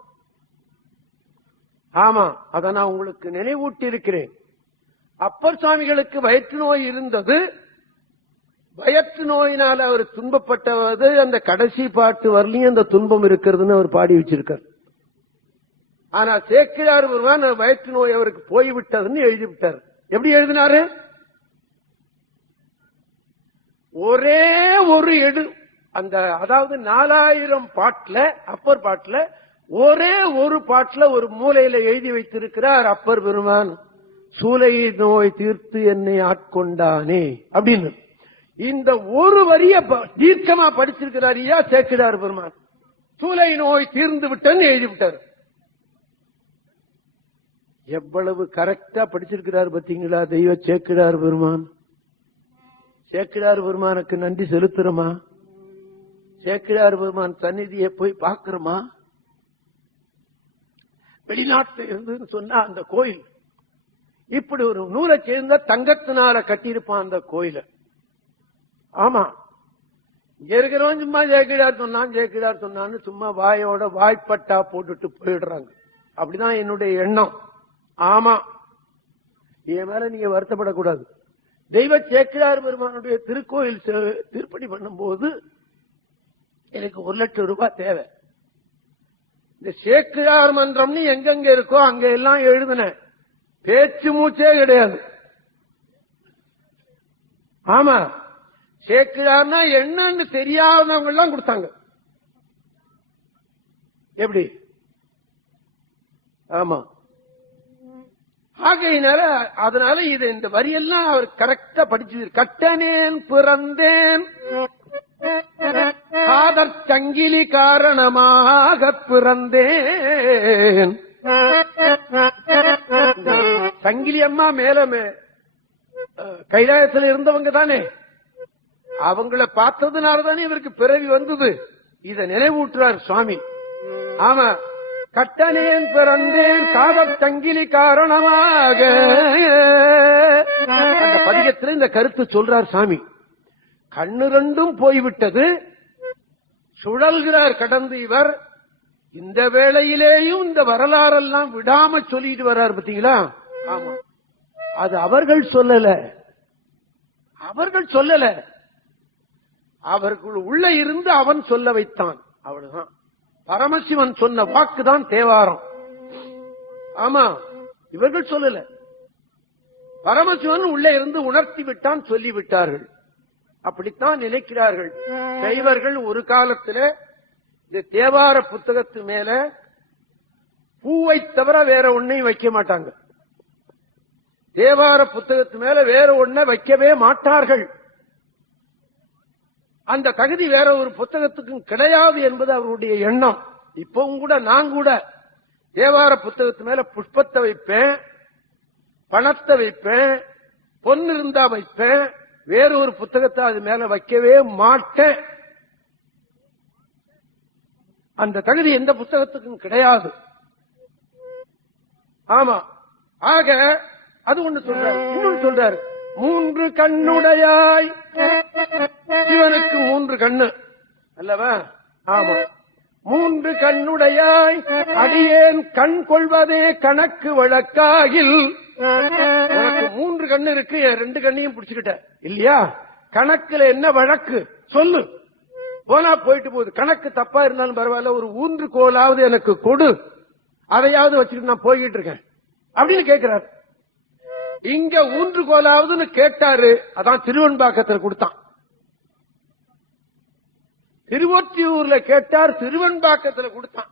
ஆமா, அதை நான் உங்களுக்கு நினைவூட்டி இருக்கிறேன். அப்பர் சுவாமிகளுக்கு வயிற்று நோய் இருந்தது. வயிற்று நோயினால அவர் துன்பப்பட்டவது அந்த கடைசி பாட்டு வரலையும் அந்த துன்பம் இருக்கிறதுன்னு அவர் பாடி வச்சிருக்கார். ஆனா சேக்கிழார் பெருமான் வயிற்று நோய் அவருக்கு போய்விட்டதுன்னு எழுதிவிட்டார். எப்படி எழுதினாரு? ஒரே ஒரு அந்த அதாவது 4000 பாட்டுல, அப்பர் பாட்டுல ஒரே ஒரு பாட்டுல ஒரு மூலையில எழுதி வைத்திருக்கிறார் அப்பர் பெருமான், சூலை நோய் தீர்த்து என்னை ஆட்கொண்டானே அப்படின்னு. இந்த ஒரு வரிய தீர்க்கமா படிச்சிருக்கிறார் ஐயா சேக்கிழார் பெருமான். சூலை நோய் தீர்ந்து விட்டேன்னு எழுதிவிட்டார். எவ்வளவு கரெக்டா படிச்சிருக்கிறார் பாத்தீங்களா தெய்வ சேக்கிழார் பெருமான். சேக்கிழார் பெருமானுக்கு நன்றி செலுத்துறோமா? சேக்கிழார் பெருமான் சந்நிதியை போய் பார்க்கிறோமா? வெளிநாட்டுல இருந்து சொன்னா அந்த கோயில் இப்படி ஒரு நூலை சேர்ந்த தங்கத்தினால கட்டியிருப்பான் அந்த கோயில. ஆமா, இங்க இருக்கிறவன் சும்மா சேக்கிழார் சொன்னான் சேக்கிழார் சொன்னான்னு சும்மா வாயோட வாய்ப்பட்டா போட்டுட்டு போயிடுறாங்க. அப்படிதான் என்னுடைய எண்ணம். ஆமா, என் மேல நீங்க வருத்தப்படக்கூடாது. தெய்வ சேக்கிழார் பெருமானுடைய திருக்கோயில் திருப்பணி பண்ணும் போது எனக்கு 1 லட்சம் ரூபாய் தேவை. இந்த சேக்கிழார் மன்றம்னு எங்கெங்க இருக்கோ அங்க எல்லாம் எழுதுன, பேச்சு மூச்சே கிடையாது. ஆமா, சேக்கிழார்னா என்னன்னு தெரியாதவங்க எல்லாம் கொடுத்தாங்க. எப்படி? ஆமா, ஆகையினால அதனால இது இந்த வரியெல்லாம் அவர் கரெக்டா படிச்சு. கட்டனேன் பிறந்தேன் காதற் சங்கிலி காரணமாக பிறந்தேன். சங்கிலி அம்மா மேலமே கைலாயத்தில் இருந்தவங்க தானே, அவங்கள பார்த்ததுனாலதானே இவருக்கு பிறவி வந்தது. இதை நினைவூட்டுறார் சுவாமி. ஆமா, கட்டனேன் பிறந்தேன் காதற் சங்கிலி காரணமாக. அந்த பதிகத்தில் இந்த கருத்து சொல்றார் சாமி. கண்ணு ரெண்டும் போய்விட்டது, சுழல்கிறார் கடந்து இவர். இந்த வேளையிலேயும் இந்த வரலாறெல்லாம் விடாம சொல்லிட்டு வர்றார் பாத்தீங்களா? ஆமா, அது அவர்கள் சொல்லல, அவர்கள் சொல்லல, அவர்கள் உள்ள இருந்து அவன் சொல்ல வைத்தான். அவ்வளவுதான். பரமசிவன் சொன்ன வாக்குதான் தேவாரம். ஆமா, இவர்கள் சொல்லல, பரமசிவன் உள்ளே இருந்து உணர்த்தி விட்டான், சொல்லிவிட்டார்கள். அப்படித்தான் நினைக்கிறார்கள் சைவர்கள். ஒரு காலத்தில் இந்த தேவார புத்தகத்து மேல பூவை தவிர வேற ஒன்னையும் வைக்க மாட்டாங்க. தேவார புத்தகத்து மேல வேற ஒன்ன வைக்கவே மாட்டார்கள். அந்த தகுதி வேற ஒரு புத்தகத்துக்கும் கிடையாது என்பது அவருடைய எண்ணம். இப்பவும் கூட நான் கூட தேவார புத்தகத்து மேல புஷ்பத்தை வைப்பேன், பணத்தை வைப்பேன், பொன்னு இருந்தா வைப்பேன், வேற ஒரு புத்தகத்தை அது மேல வைக்கவே மாட்டேன். அந்த தகுதி எந்த புத்தகத்துக்கும் கிடையாது. ஆமா, ஆக அது ஒண்ணு சொல்றாரு. இன்னொன்னு சொல்றாரு, 3 கண்ணுடையாய். சிவனுக்கு 3 கண்ணு அல்லவா? ஆமா, 3 கண்ணுடையாய் அடியேன் கண் கொள்வதே கணக்கு வழக்காகில். கண்ணு இருக்கு, என் 2 கண்ணையும் பிடிச்சுக்கிட்ட இல்லையா? கணக்குல என்ன வழக்கு சொல்லு, போனா போயிட்டு போகுது. கணக்கு தப்பா இருந்தாலும் பரவாயில்ல, ஒரு ஊன்றுகோலாவது எனக்கு கொடு, அதையாவது வச்சுக்கிட்டு நான் போய்கிட்டு இருக்கேன் அப்படின்னு கேட்கிறாரு. இங்க ஊன்றுகோலாவதுன்னு கேட்டாரு, அதான் திருவெண்பாக்கத்தில் கொடுத்தான். திருவொற்றியூர்ல கேட்டார், திருவெண்பாக்கத்தில் கொடுத்தான்.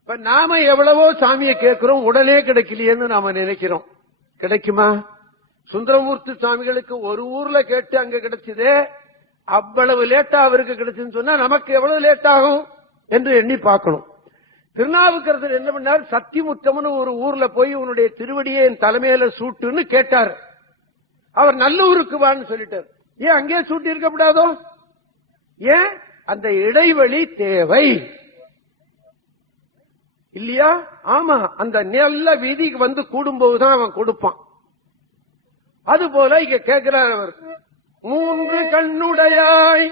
இப்ப நாம எவ்வளவோ சாமியை கேட்கிறோம், உடனே கிடைக்கலையேன்னு நாம நினைக்கிறோம். கிடைக்குமா? சுந்தரமூர்த்தி சுவாமிகளுக்கு ஒரு ஊர்ல கேட்டு அங்க கிடைச்சதே, அவ்வளவு லேட்டா அவருக்கு கிடைச்சுன்னு சொன்னா நமக்கு எவ்வளவு லேட் ஆகும் என்று எண்ணி பார்க்கணும். திருநாவுக்கரசர் என்ன பண்ணார், சத்தியமுத்தம்னு ஒரு ஊர்ல போய் உன்னுடைய திருவடியை என் தலைமையில சூட்டுன்னு கேட்டார். அவர் நல்லூருக்கு வான்னு சொல்லிட்டார். ஏன் அங்கே சூட்டி இருக்கப்படாதோ? ஏன்? அந்த இடைவெளி தேவை இல்லையா? ஆமா, அந்த நல்ல வீதிக்கு வந்து கூடும்போதுதான் அவன் கொடுப்பான். அது போல இங்க கேட்கிறார் அவர், 3 கண்ணுடையாய்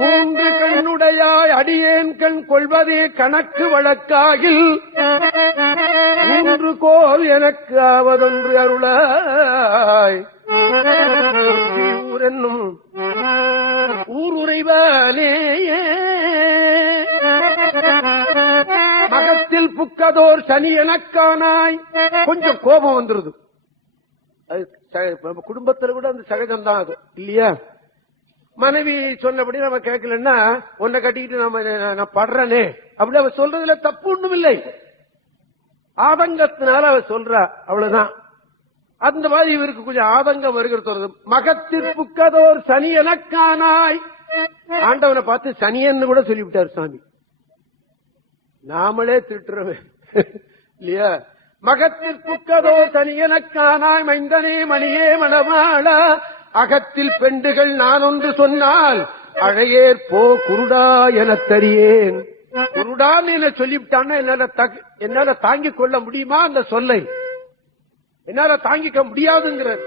3 கண்ணுடையாய் அடியேன் கண் கொள்வதே கணக்கு வழக்காகில் 3 கோல் எனக்கு ஆவதொன்று அருளாய் என்னும் ஊருரைவாலே மகத்தில் புக்கதோர் சனி எனக்கானாய். கொஞ்சம் கோபம் வந்துருது. குடும்பத்தில் கூட அந்த சகஜம்தான் அது இல்லையா? மனைவி சொன்னபடி நம்ம கேட்கலன்னா உன்னை கட்டிக்கிட்டு நான் படுறனே அப்படி அவ சொல்றதுல தப்பு ஒண்ணும் இல்லை. ஆதங்கத்தினால அவ சொல்றா, அவ்வளவுதான். அந்த மாதிரி இவருக்கு கொஞ்சம் ஆதங்கம் வருகிறது. மகத்திற்புக்கதோர் சனி எனக்கானாய். ஆண்டவனை பார்த்து சனியன்னு கூட சொல்லிவிட்டார் சாமி. நாமளே திட்டுறோம் இல்லையா? மகத்திற்புக்கதோர் சனி எனக்கானாய் மைந்தனே மணியே மணவாளா அகத்தில் பெண்டுகள் நான் ஒன்று சொன்னால் அழையேற் போ குருடா என தரியேன். குருடான்னு என்ன சொல்லிவிட்டான்னா என்னால தாங்கிக் கொள்ள முடியுமா? அந்த சொல்லை என்னால தாங்கிக்க முடியாதுங்கிறார்.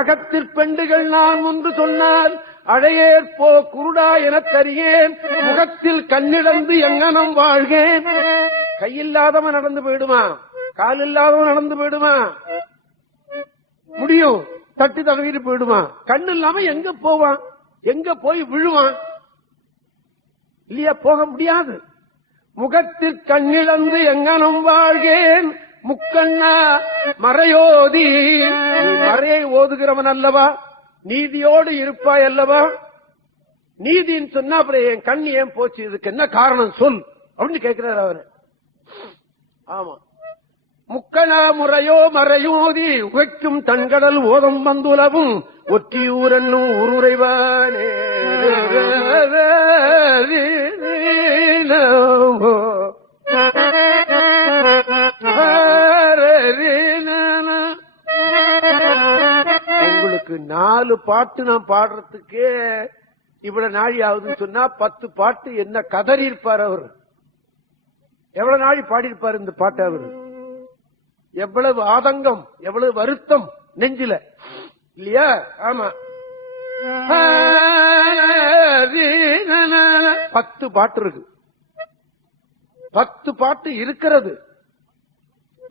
அகத்திற்பெண்டுகள் நான் ஒன்று சொன்னால் அழையேற் போ குருடா என தரியேன். முகத்தில் கண்ணிழந்து எங்கனம் வாழ்கேன். கையில்லாதவன் நடந்து போயிடுமா? கால் இல்லாதவன் நடந்து போயிடுமா? முடியும். தட்டு தகவீடு போயிடுமா? கண்ணு இல்லாம எங்க போவான்? எங்க போய் விழுவான்? இல்லையா? போக முடியாது. முகத்தில் கண்ணிழந்து எங்கனம் வாழ்கேன். முக்கண்ணா மறையோதி, மறையை ஓதுகிறவன் அல்லவா? நீதியோடு இருப்பாய் அல்லவா? நீதின்னு சொன்னா அப்புறம் என் கண் ஏன் போச்சு, இதுக்கு என்ன காரணம் சொல் அப்படின்னு கேட்கிறார் அவரு. ஆமா, முக்கணா முறையோ மறையோதி உகைக்கும் தன்கடல் ஓதம் வந்துலவும் ஒற்றியூரன்னும் உருரைவானே. உங்களுக்கு 4 பாட்டு நான் பாடுறதுக்கே இவ்வளவு நாழி ஆகுதுன்னு சொன்னா 10 பாட்டு என்ன கதறி இருப்பார் அவர். எவ்வளவு நாழி பாடியிருப்பார் இந்த பாட்டு அவர். எவ்வளவு ஆதங்கம், எவ்வளவு வருத்தம் நெஞ்சில இல்லையா? ஆமா, 10 பாட்டு இருக்கு. 10 பாட்டு இருக்கிறது.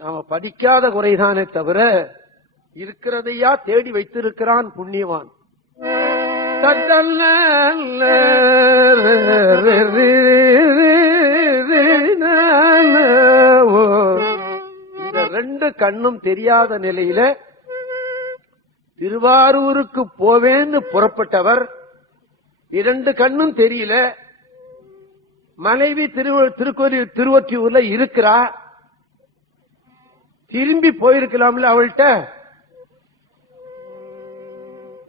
நாம படிக்காத குறைதானே தவிர இருக்கிறதையா தேடி வைத்திருக்கிறான் புண்ணியவான். இந்த 2 கண்ணும் தெரியாத நிலையில திருவாரூருக்கு போவேன்னு புறப்பட்டவர் 2 கண்ணும் தெரியல. மனைவி திருவொற்றியூர்ல இருக்கிறா. திரும்பி போயிருக்கலாம்ல அவள்கிட்ட.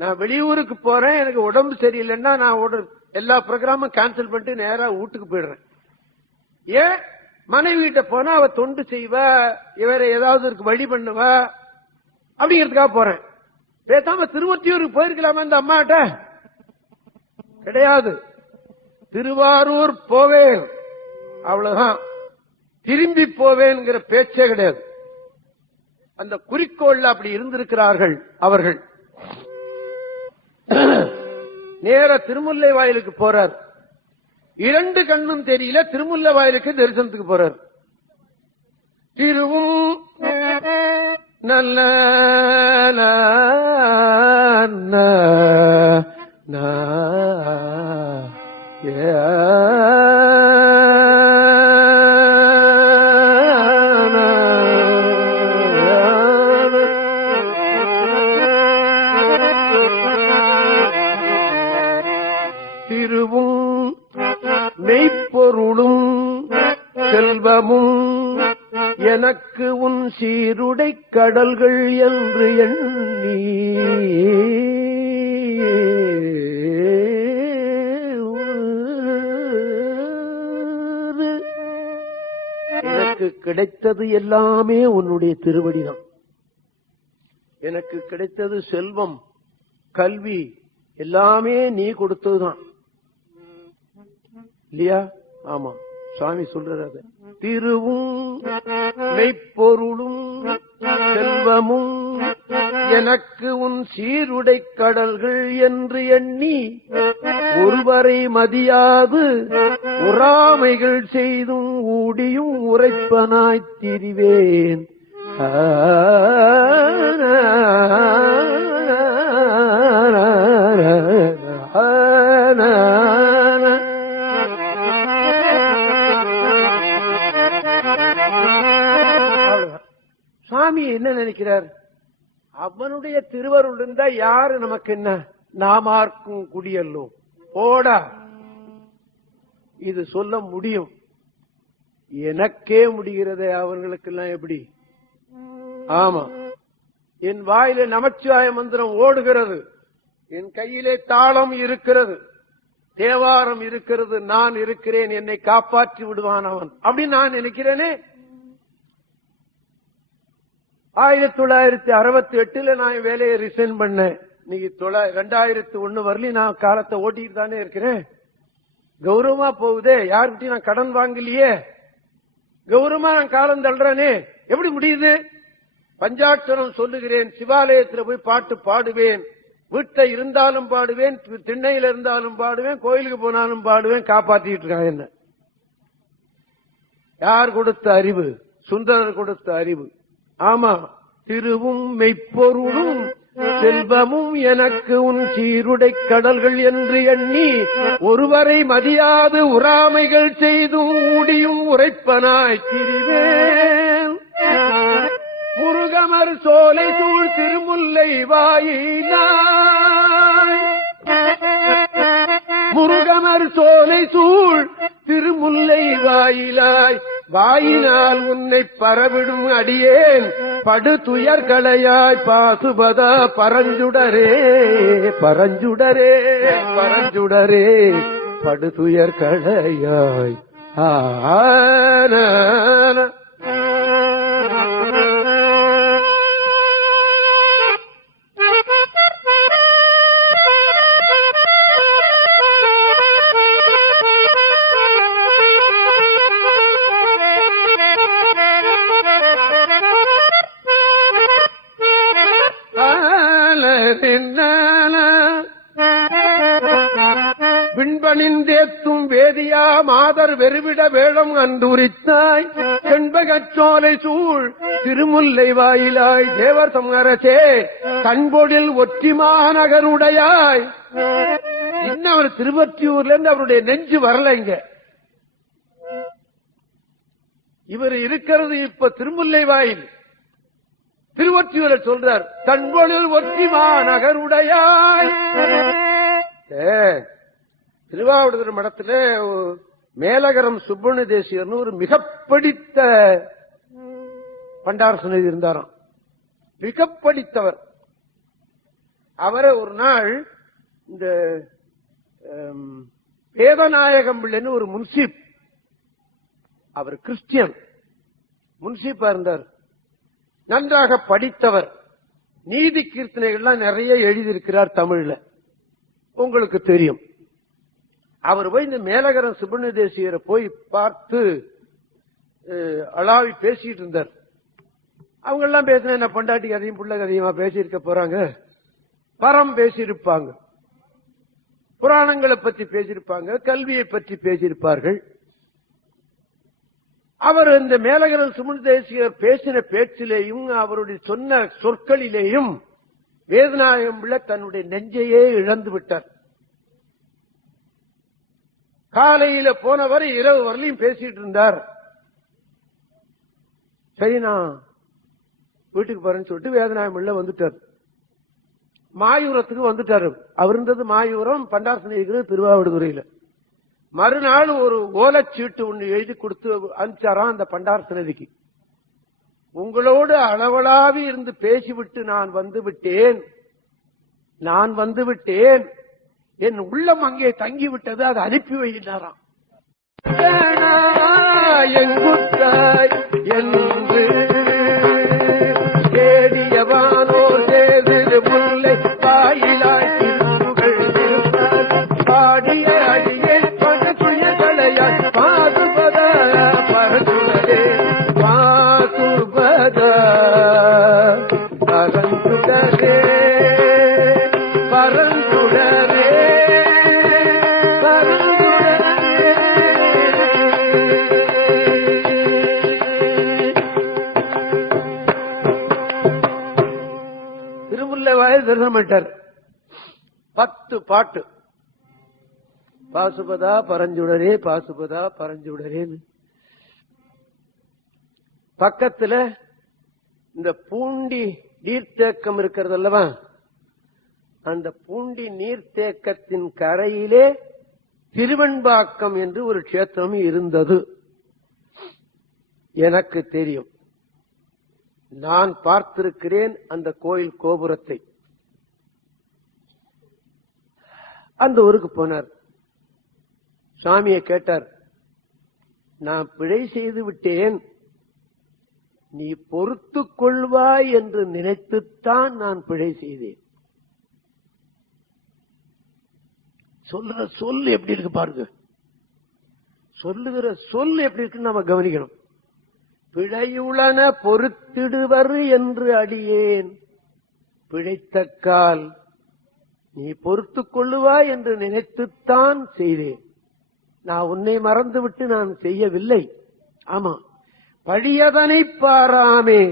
நான் வெளியூருக்கு போறேன், எனக்கு உடம்பு சரியில்லைன்னா நான் எல்லா ப்ரோக்ராமும் கேன்சல் பண்ணிட்டு நேரா வீட்டுக்கு போயிடுறேன். ஏன்? மனைவி கிட்ட போனா அவ தொண்டு செய்வா, இவர ஏதாவது இருக்கு வழி பண்ணுவா அப்படிங்கிறதுக்காக போறேன். பேசாம திருவொற்றியூருக்கு போயிருக்கலாமா இந்த அம்மாட்ட? கிடையாது. திருவாரூர் போவேன் அவ்வளவுதான். திரும்பி போவேன்ங்கிற பேச்சே கிடையாது. அந்த குறிக்கோள்ல அப்படி இருந்திருக்கிறார்கள் அவர்கள். நேர திருமுல்லை வாயிலுக்கு போறார். 2 கண்ணும் தெரியல, திருமுல்லவாயிலுக்கு தரிசனத்துக்கு போறார். திருவும் நல்ல திருவும் மெய்ப்பொருளும் செல்வமும் எனக்கு உன் சீருடை கடல்கள் என்று எண்ணி எனக்கு கிடைத்தது எல்லாமே உன்னுடைய திருவடிதான். எனக்கு கிடைத்தது செல்வம், கல்வி எல்லாமே நீ கொடுத்ததுதான் இல்லையா? ஆமா, சுவாமி சொல்றது. திருவும் மெய்ப்பொருளும் செல்வமும் எனக்கு உன் சீருடை கடல்கள் என்று எண்ணி ஒருவரை மதியாது உறாமைகள் செய்தும் ஊடியும் உரைப்பனாய்த் திரிவேன். சுவாமி என்ன நினைக்கிறார்? அவனுடைய திருவருள் இருந்தா யாரு நமக்கு என்ன? நாமார்க்கும் குடியல்லோ போடா, இது சொல்ல முடியும். எனக்கே முடிகிறதே, அவர்களுக்கெல்லாம் எப்படி? ஆமா, என் வாயிலே நமச்சிவாய மந்திரம் ஓடுகிறது, என் கையிலே தாளம் இருக்கிறது, தேவாரம் இருக்கிறது, நான் இருக்கிறேன், என்னை காப்பாற்றி விடுவான் அவன் அப்படின்னு நான் நினைக்கிறேனே. 1968 நான் வேலையை ரிசைன் பண்ணேன். இன்னைக்கு 2001 வரலையும் நான் காலத்தை ஓட்டிட்டு தானே இருக்கிறேன். கௌரவமா போகுதே, யாருக்கிட்டையும் நான் கடன் வாங்கலையே, கௌரவமா நான் காலம் தள்ளுறேனே. எப்படி முடியுது? பஞ்சாட்சரம் சொல்லுகிறேன், சிவாலயத்தில் போய் பாட்டு பாடுவேன், வீட்டை இருந்தாலும் பாடுவேன், திண்ணையில இருந்தாலும் பாடுவேன், கோயிலுக்கு போனாலும் பாடுவேன். காப்பாத்திட்டு இருக்காங்க என்ன. யார் கொடுத்த அறிவு? சுந்தரர் கொடுத்த அறிவு. ஆமா, திருவும் மெய்ப்பொருளும் செல்வமும் எனக்கு உன் சீருடை கடல்கள் என்று எண்ணி ஒருவரை மதியாது உறாமைகள் செய்தும் ஊடியும் உரைப்பனாய் திரிவேன். முருகமர் சோலை சூழ் திருமுல்லை வாயிலாய், முருகமர் சோலை சூழ் திருமுல்லை வாயிலாய், வாயினால் உன்னை பரவிடும் அடியேன் படு துயர்களையாய் பாசுபத பரஞ்சுடரே பரஞ்சுடரே பரஞ்சுடரே படு துயர்களையாய். ஆன விண்பணிந்தேத்தும் வேதியா மாதர் வெறுவிட வேடம் அன்றுரித்தாய், செண்பகச்சோலை சூழ் திருமுல்லை வாயிலாய், தேவர் சமரசே கண்பொழில் ஒற்றிமாநகருடையாய். இன்னும் அவர் திருவொற்றியூர்ல இருந்து அவருடைய நெஞ்சு வரலைங்க. இவர் இருக்கிறது இப்ப திருமுல்லை வாயில், திருவொற்றியூரை சொல்றார். கண்பொழில் ஒற்றிமாநகருடையாய். திருவாவடுதுறை மடத்துல மேலகரம் சுப்பண்ண தேசியர்னு ஒரு மிக படித்த பண்டார சுனதி இருந்தாராம், மிக படித்தவர். அவரை ஒரு நாள் இந்த வேதநாயகம் பிள்ளைன்னு ஒரு முன்சீப், அவர் கிறிஸ்டியன் முன்சீப்பா இருந்தார், நன்றாக படித்தவர், நீதி கீர்த்தனைகள்லாம் நிறைய எழுதியிருக்கிறார் தமிழ்ல, உங்களுக்கு தெரியும். அவர் போய் இந்த மேலகரம் சுப்பண்ண தேசியரை போய் பார்த்து அளாவி பேசிட்டு இருந்தார். அவங்க எல்லாம் பேசின என்ன பொண்டாட்டி கதையும் புள்ள கதையுமா பேசியிருக்க போறாங்க, பரம் பேசியிருப்பாங்க. புராணங்களை பற்றி பேசியிருப்பாங்க, கல்வியை பற்றி பேசியிருப்பார்கள். அவர் இந்த மேலகரல் சுமந்தேசியர் பேசின பேச்சிலேயும் அவருடைய சொன்ன சொற்களிலேயும் வேதநாயகம் பிள்ளை தன்னுடைய நெஞ்சையே இழந்து விட்டார். காலையில போனவர் இரவு வரலையும் பேசிட்டு இருந்தார். சரி, நான் வீட்டுக்கு போறேன்னு சொல்லிட்டு வேதநாயகம் பிள்ளை வந்துட்டார். மாயூரத்துக்கு வந்துட்டாரு. அவர் இருந்தது மாயூரம், பண்டாரசனை இருக்கிறது திருவாவடுதுறையில. மறுநாள் ஒரு ஓலைச்சீட்டு ஒன்று எழுதி கொடுத்து அனுப்பிச்சாராம் அந்த பண்டாரசனதிக்கு. உங்களோடு அளவலாவி இருந்து பேசிவிட்டு நான் வந்து விட்டேன், என் உள்ளம் அங்கே தங்கிவிட்டது, அதை அனுப்பி வைக்கிறாராம். என்று தேடியவானோர் தேதிரு முல்லை வாயிலாய் திருப்புகள் இருப்பார் பாடிய அடியே பணக்குய கலையாய் பாசுபத பரசுடரே பாசுபத பரசுடரே பரசுடரே தரிசனமிட்டார். 10 பாட்டு, பாசுபதா பரஞ்சுடரே பாசுபதா பரஞ்சுடரேன்னு. பக்கத்துல இந்த பூண்டி நீர்த்தேக்கம் இருக்கிறது அல்லவா, அந்த பூண்டி நீர்த்தேக்கத்தின் கரையிலே திருவெண்பாக்கம் என்று ஒரு கஷேத்திரம் இருந்தது. எனக்கு தெரியும், நான் பார்த்திருக்கிறேன் அந்த கோயில் கோபுரத்தை. அந்த ஊருக்கு போனார். சாமியை கேட்டார், நான் பிழை செய்து விட்டேன், நீ பொறுத்துக் கொள்வாய் என்று நினைத்துத்தான் நான் பிழை செய்தேன். சொல்லுற சொல் எப்படி இருக்கு பாருங்க, சொல்லுகிற சொல் எப்படி இருக்குன்னு நாம கவனிக்கணும். பிழையுளன பொறுத்திடுவர் என்று அடியேன் பிழைத்தக்கால் நீ பொறுத்துக் கொள்ளுவாய் என்று நினைத்துத்தான் செய்தேன். நான் உன்னை மறந்துவிட்டு நான் செய்யவில்லை. ஆமா, பழியதனை பாராமே,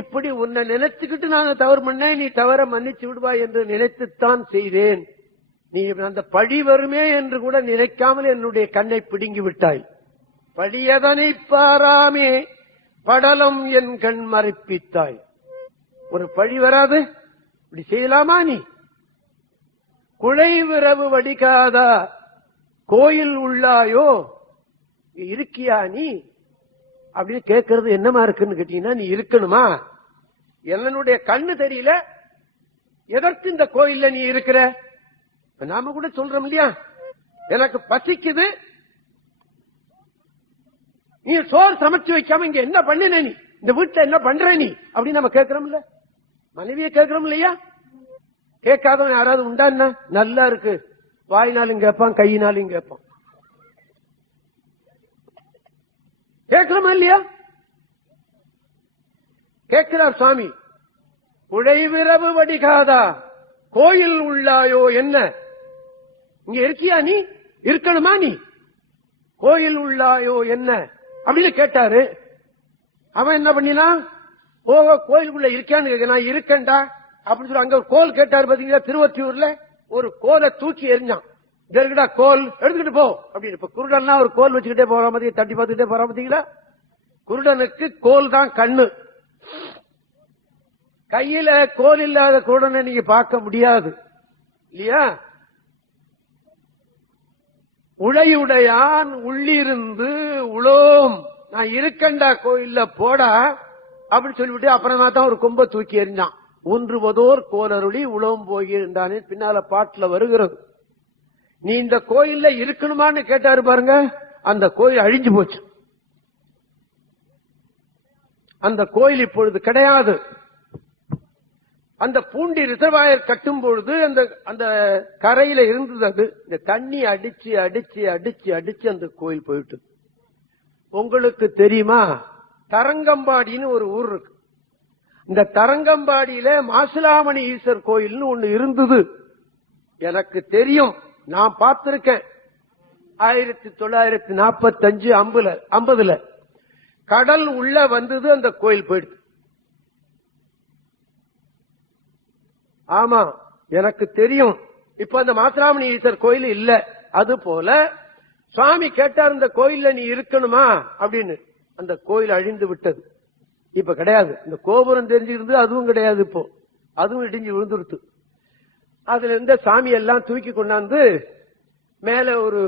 இப்படி உன்னை நினைச்சுக்கிட்டு நான் தவறு பண்ண, நீ தவற மன்னிச்சு விடுவாய் என்று நினைத்துத்தான் செய்தேன். நீ அந்த பழி வருமே என்று கூட நினைக்காமல் என்னுடைய கண்ணை பிடுங்கி விட்டாய். பழியதனை பாராமே படலம் என் கண் மறைப்பித்தாய். ஒரு பழி வராது, இப்படி செய்யலாமா நீ? குழைவிரவு வடிகாதா கோயில் உள்ளாயோ, இருக்கியா நீ அப்படின்னு கேட்கறது என்னமா இருக்குன்னு கேட்டீங்கன்னா, நீ இருக்கணுமா? என்னுடைய கண்ணு தெரியல, எதற்கு இந்த கோயில்ல நீ இருக்கிற? நாம கூட சொல்றோம் இல்லையா, எனக்கு பசிக்குது, நீ சோறு சமைச்சு வைக்காம இங்க என்ன பண்ணின, நீ இந்த வீட்டுல என்ன பண்ற நீ அப்படின்னு நம்ம கேட்கிறோம்ல, மனைவியை கேட்கிறோம் இல்லையா? கேட்காதவன் யாராவது உண்டா? என்ன நல்லா இருக்கு, வாயினாலும் கேட்பான், கையினாலும் கேட்பான். கேட்கிறோமா இல்லையா? கேட்கிறார் சுவாமி. குழைவிரவு வடிகாதா கோயில் உள்ளாயோ, என்ன இங்க இருக்கியா நீ? இருக்கணுமா நீ? கோயில் உள்ளாயோ என்ன அப்படின்னு கேட்டாரு. அவன் என்ன பண்ணினா, கோயிலுக்குள்ள இருக்கான்னு கேட்க, நான் இருக்கேன்டா அப்படின்னு சொல்லி அங்க ஒரு கோல் கேட்டாரு. பாத்தீங்களா, திருவொற்றியூர்ல ஒரு கோலை தூக்கி எரிஞ்சான். இருக்குடா கோல், எடுத்துக்கிட்டு போ அப்படின்னு. இப்ப குருடன்னா ஒரு கோல் வச்சுக்கிட்டே போற மாதிரி தட்டி பார்த்துக்கிட்டே போற பாத்தீங்களா? குருடனுக்கு கோல் தான் கண்ணு. கையில கோல் இல்லாத குருடனை நீங்க பார்க்க முடியாது இல்லையா? உழையுடையான் உள்ளிருந்து உளோம், நான் இருக்கண்டா கோயில்ல போடா அப்படின்னு சொல்லிவிட்டு அப்புறமா தான் ஒரு கொம்ப தூக்கி எறிஞ்சான். ஊன்றுவதோர் கோலருளி உளவும் போகின்றானே பின்னால பாட்டுல வருகிறது. நீ இந்த கோயில்ல இருக்கணுமான்னு கேட்டாரு பாருங்க, அந்த கோயில் அழிஞ்சு போச்சு. அந்த கோயில் இப்பொழுது கிடையாது. அந்த பூண்டி ரிசர்வாயர் கட்டும் பொழுது அந்த கரையில இருந்தது. அது இந்த தண்ணி அடிச்சு அடிச்சு அடிச்சு அடிச்சு அந்த கோயில் போயிட்டு. உங்களுக்கு தெரியுமா, தரங்கம்பாடின்னு ஒரு ஊர் இருக்கு. இந்த தரங்கம்பாடியில மாசிலாமணி ஈஸ்வர் கோயில்னு ஒண்ணு இருந்தது. எனக்கு தெரியும், நான் பார்த்திருக்கேன். 1945 50 கடல் உள்ள வந்தது, அந்த கோயில் போயிடுது. ஆமா, எனக்கு தெரியும். இப்ப அந்த மாசிலாமணி ஈஸ்வர் கோயில் இல்ல. அது போல சுவாமி கேட்டார், இந்த கோயில்ல நீ இருக்கணுமா அப்படின்னு. அந்த கோயில் அழிந்து விட்டது, இப்ப கிடையாது. இந்த கோபுரம் தெரிஞ்சிருந்து அதுவும் கிடையாது, இப்போ அதுவும் இடிஞ்சு விழுந்துருத்து. அதுல இருந்த சாமி எல்லாம் தூக்கி கொண்டாந்து மேல ஒரு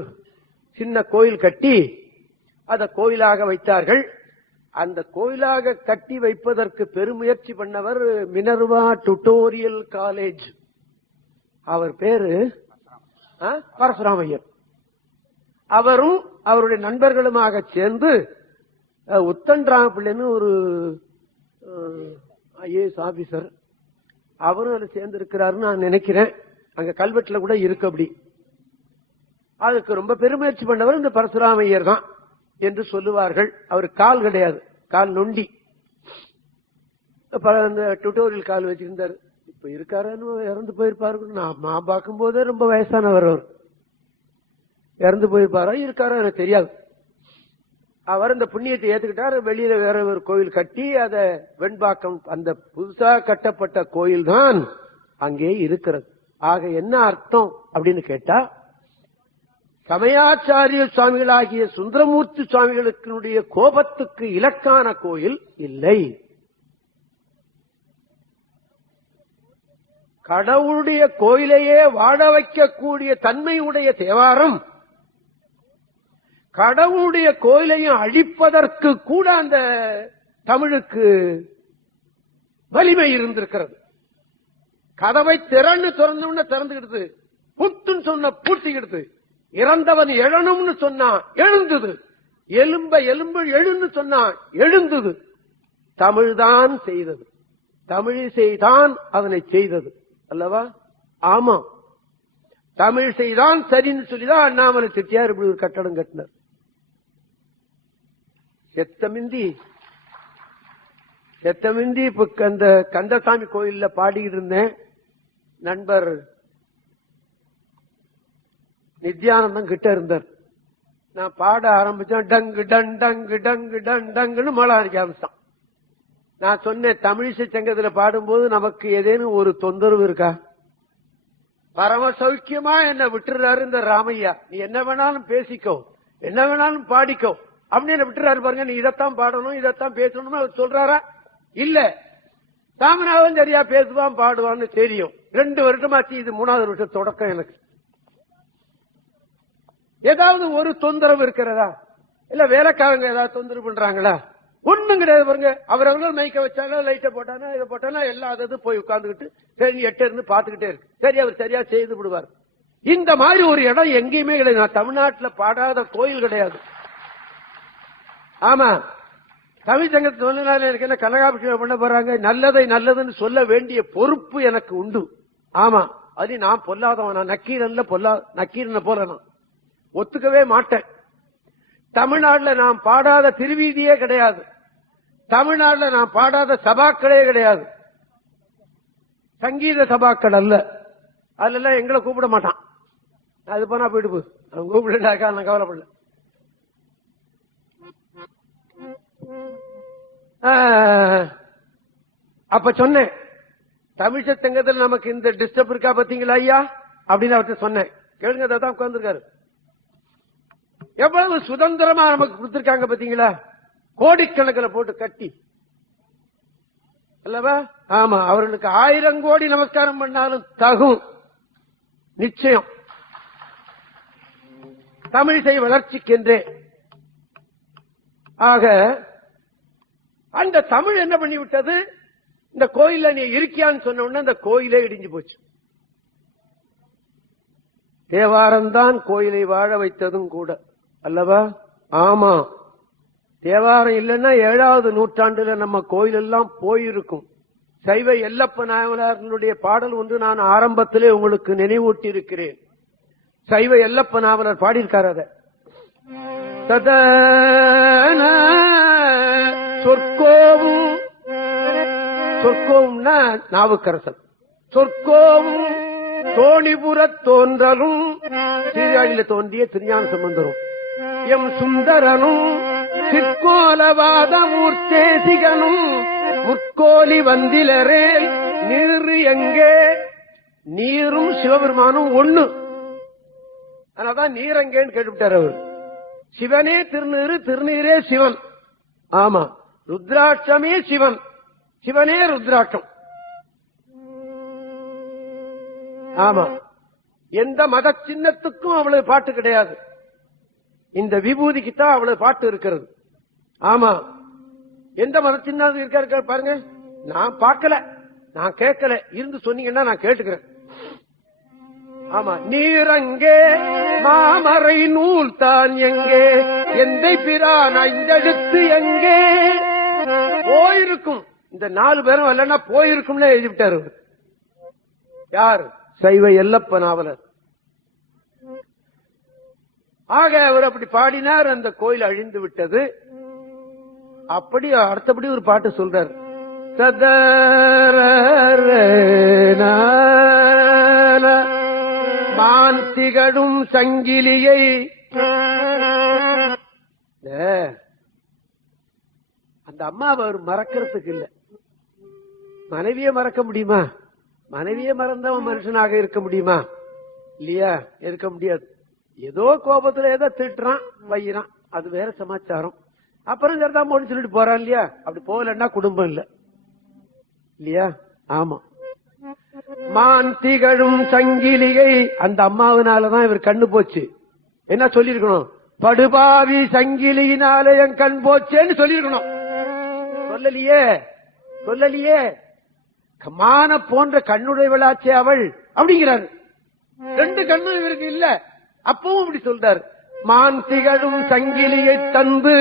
சின்ன கோயில் கட்டி அத கோயிலாக வைத்தார்கள். அந்த கோயிலாக கட்டி வைப்பதற்கு பெருமுயற்சி பண்ணவர் மினர்வா டுட்டோரியல் காலேஜ். அவர் பேரு பரசுராமையர். அவரும் அவருடைய நண்பர்களுமாக சேர்ந்து உத்தன்ராமபிள்ளைன்னு ஒரு ஐஏஎஸ் ஆபீசர், அவரும் அதுல சேர்ந்து இருக்கிறாருன்னு நான் நினைக்கிறேன். அங்க கல்வெட்டுல கூட இருக்கு. அப்படி அதுக்கு ரொம்ப பெருமுயற்சி பண்ணவர் இந்த பரசுராமையர் தான் என்று சொல்லுவார்கள். அவர் கால் கிடையாது, கால் நொண்டி. அந்த டுட்டோரியல் கால் வச்சிருந்தாரு. இப்ப இருக்காருன்னு இறந்து போயிருப்பாரு. நான் பார்க்கும் போதே ரொம்ப வயசானவர். அவர் இறந்து போயிருப்பாரா இருக்காரா எனக்கு தெரியாது. அவர் இந்த புண்ணியத்தை ஏத்துக்கிட்டார். வெளியில வேற ஒரு கோயில் கட்டி அத வெண்பாக்கம், அந்த புதுசா கட்டப்பட்ட கோயில் தான் அங்கே இருக்கிறது. ஆக என்ன அர்த்தம் அப்படின்னு கேட்டா, சமயாச்சாரிய சுவாமிகளாகிய சுந்தரமூர்த்தி சுவாமிகளுக்கு கோபத்துக்கு இலக்கான கோயில் இல்லை. கடவுளுடைய கோயிலையே வாழ வைக்கக்கூடிய தன்மையுடைய தேவாரம் கடவுளுடைய கோயிலையும் அழிப்பதற்கு கூட அந்த தமிழுக்கு வலிமை இருந்திருக்கிறது. கதவை திறந்தோம்னு திறந்துகிடுது, புட்டுன்னு சொன்ன பூட்டிக்கிடுது, இறந்தவன் எழணும்னு சொன்னா எழுந்தது, எலும்பு எழுன்னு சொன்னா எழுந்தது. தமிழ்தான் செய்தது, தமிழிசைதான் அதனை செய்தது அல்லவா? ஆமா, தமிழிசைதான் சரின்னு சொல்லிதான் அண்ணாமலை செட்டியார் இப்படி ஒரு கட்டடம் கட்டினார். செத்தமிந்தி இப்ப அந்த கந்தசாமி கோயில்ல பாடிக்கிட்டு இருந்தேன். நண்பர் நித்யானந்தம் கிட்ட இருந்தார். நான் பாட ஆரம்பிச்சேன், டங்கு டன் டங்கு டங்கு டன் டங்குன்னு மழை அடிக்க ஆரம்பிச்சான். நான் சொன்னேன், தமிழிசை சங்கத்துல பாடும்போது நமக்கு ஏதேனும் ஒரு தொந்தரவு இருக்கா? பரம சௌக்கியமா என்ன விட்டுறாரு இந்த ராமையா. நீ என்ன வேணாலும் பேசிக்கோ, என்ன வேணாலும் பாடிக்கோ அப்படின்னு விட்டுறாரு பாருங்க. நீ இதைத்தான் பாடணும், இதைத்தான் பேசணும் அவர் சொல்றாரா? இல்ல, தாமனாவும் சரியா பேசுவான் பாடுவான்னு தெரியும். 2 வருஷமாச்சு, இது 3வது வருஷம் தொடக்கம். எனக்கு ஏதாவது ஒரு தொந்தரவு இருக்கிறதா? இல்ல வேலைக்காரங்க ஏதாவது தொந்தரவு பண்றாங்களா? ஒண்ணும் கிடையாது பாருங்க. அவரவர்கள் மைக்க வச்சாலும் லைட்டை போட்டானா இதை போட்டானா எல்லா போய் உட்கார்ந்துகிட்டு சரி எட்ட இருந்து பாத்துக்கிட்டே இருக்கு. சரி, அவர் சரியா செய்து விடுவார். இந்த மாதிரி ஒரு இடம் எங்கேயுமே கிடையாது. நான் தமிழ்நாட்டில் பாடாத கோயில் கிடையாது. ஆமா, தமிழ் சங்கத்தை சொன்னதுனால எனக்கு என்ன கனகாபிஷேகம் பண்ண போறாங்க? நல்லதை நல்லதுன்னு சொல்ல வேண்டிய பொறுப்பு எனக்கு உண்டு. ஆமா, அது நான் பொல்லாதவன், நான் நக்கீரன்ல போல நான் ஒத்துக்கவே மாட்டேன். தமிழ்நாடுல நான் பாடாத திருவீதியே கிடையாது. தமிழ்நாடுல நான் பாடாத சபாக்களே கிடையாது. சங்கீத சபாக்கள் அல்ல, அதுல எங்களை கூப்பிட மாட்டான். அது போனா போயிட்டு போகுது, அவன் கூப்பிடுறாக்கா நான் கவலைப்படல. அப்ப சொன்னேன், தமிழ்ச்ச சங்கத்தில் நமக்கு இந்த டிஸ்டர்ப் இருக்கா பாத்தீங்களா ஐயா அப்படின்னு அவர்கிட்ட சொன்னேன். கேளுங்க, தான் உட்கார்ந்துருக்காரு. எவ்வளவு சுதந்திரமா நமக்கு கொடுத்திருக்காங்க பாத்தீங்களா? கோடிக்கணக்கில் போட்டு கட்டி அல்லவா? ஆமா, அவர்களுக்கு 1000 கோடி நமஸ்காரம் பண்ணாலும் தகும். நிச்சயம் தமிழிசை வளர்ச்சிக்கென்றே. ஆக அந்த தமிழ் என்ன பண்ணிவிட்டது? இந்த கோயில நீ இருக்கியான்னு சொன்ன உடனே அந்த கோயிலே இடிஞ்சு போச்சு. தேவாரம்தான் கோயிலை வாழ வைத்ததும் கூட அல்லவா? ஆமா, தேவாரம் இல்லைன்னா 7வது நூற்றாண்டுல நம்ம கோயில் எல்லாம் போயிருக்கும். சைவ எல்லப்ப நாவலர்களுடைய பாடல் ஒன்று நான் ஆரம்பத்திலே உங்களுக்கு நினைவூட்டி இருக்கிறேன். சைவ எல்லப்ப நாவலர் பாடியிருக்கார். அத சொற்கோவும்னா நாவுக்கரசர். சொற்கோவும் தோணிபுரத் தோன்றலும் சீர்காழியில தோன்றிய திருஞான சம்பந்தரும் எம் சுந்தரனும் சிற்கோலவாத மூர்த்தேசிகனும் முற்கோலி வந்திலரேல் நீர் எங்கே நீரும் சிவபெருமானும் ஒண்ணு. அதனால்தான் நீர் எங்கேன்னு கேட்டுவிட்டார் அவர். சிவனே திருநீரு, திருநீரே சிவன். ஆமா, ருத்ராட்சமே சிவன், சிவனே ருத்ராட்சம். ஆமா, எந்த மத சின்னத்துக்கும் அவ்வளவு பாட்டு கிடையாது. இந்த விபூதிக்குத்தான் அவ்வளவு பாட்டு இருக்கிறது. ஆமா, எந்த மத சின்னம் இருக்காரு பாருங்க. நான் பார்க்கல, நான் கேட்கல, இருந்து சொன்னீங்கன்னா நான் கேட்டுக்கிறேன். ஆமா, நீரங்கே மாமரை நூல் தான் எங்கே எந்தை பிரான் ஐந்தெழுத்து எங்கே போயிருக்கும். இந்த 4 பேரும் இல்லைன்னா போயிருக்கும்னு எழுதிவிட்டாரு. யார்? சைவ எல்லப்ப நாவலர். ஆக அவர் அப்படி பாடினார். அந்த கோயில் அழிந்து விட்டது. அப்படி அடுத்தபடி ஒரு பாட்டு சொல்றார். மான் திகழும் சங்கிலியை அந்த அம்மாவை அவர் மறக்கிறதுக்கு இல்ல. மனைவியை மறக்க முடியுமா? மனைவியை மறந்தவன் மனுஷனாக இருக்க முடியுமா? இல்லையா, இருக்க முடியாது. ஏதோ கோபத்துல ஏதோ திட்டுறான் வையிறான், அது வேற சமாச்சாரம். அப்புறம் சரிதான் போன்னு சொல்லிட்டு போறான் இல்லையா. அப்படி போகலன்னா குடும்பம் இல்ல இல்லையா. ஆமா, மான் திகழும் சங்கிலிகை அந்த அம்மாவினாலதான் இவர் கண்ணு போச்சு. என்ன சொல்லிருக்கணும்? படுபாவி சங்கிலியினால என் கண் போச்சேன்னு சொல்லிருக்கணும். சொல்லலையே, சொல்லலையே. மான போன்ற கண்ணுடையவளாச்சே அவள் அப்படிங்கிறாரு. 2 கண்ணும் இவருக்கு இல்ல. அப்பவும் அப்படி சொல்றாரு. மான் திகழும் சங்கிலியை தந்து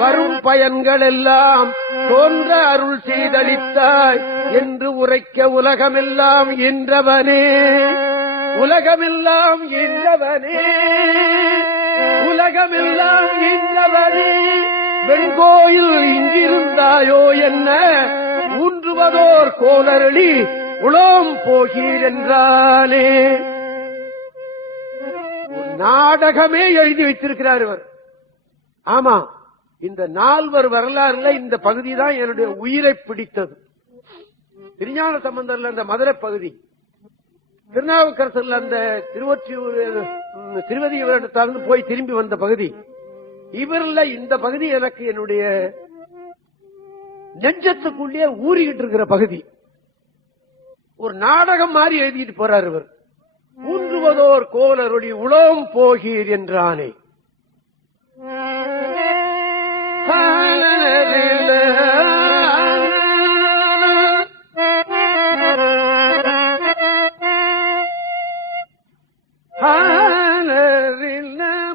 வரும் பயன்கள் எல்லாம் தோன்ற அருள் செய்தளித்தாய் என்று உரைக்க உலகமெல்லாம் என்றவனே, உலகமெல்லாம் என்றவனே, உலகமெல்லாம் என்றவனே, வெண்கோயில் இங்கிருந்தாயோ என்ன ஊன்றுவதோர் கோலரளி உளோம் போகீர் என்றானே. நாடகமே எழுதி வைத்திருக்கிறார் இவர். ஆமா, இந்த 4 வரலாறுல இந்த பகுதி தான் என்னுடைய உயிரை பிடித்தது. திருஞான சம்பந்தர்ல அந்த மதுரை பகுதி, திருநாவுக்கரசர்ல அந்த திருவதியிலிருந்து போய் திரும்பி வந்த பகுதி, இவர்ல இந்த பகுதி எனக்கு என்னுடைய நெஞ்சத்துக்குள்ளே ஊறிக்கிட்டு இருக்கிற பகுதி. ஒரு நாடகம் மாதிரி எழுதிட்டு போறார் இவர். ஊன்றுவதோர் கோலருடைய உளோம் போகீர் என்றானே.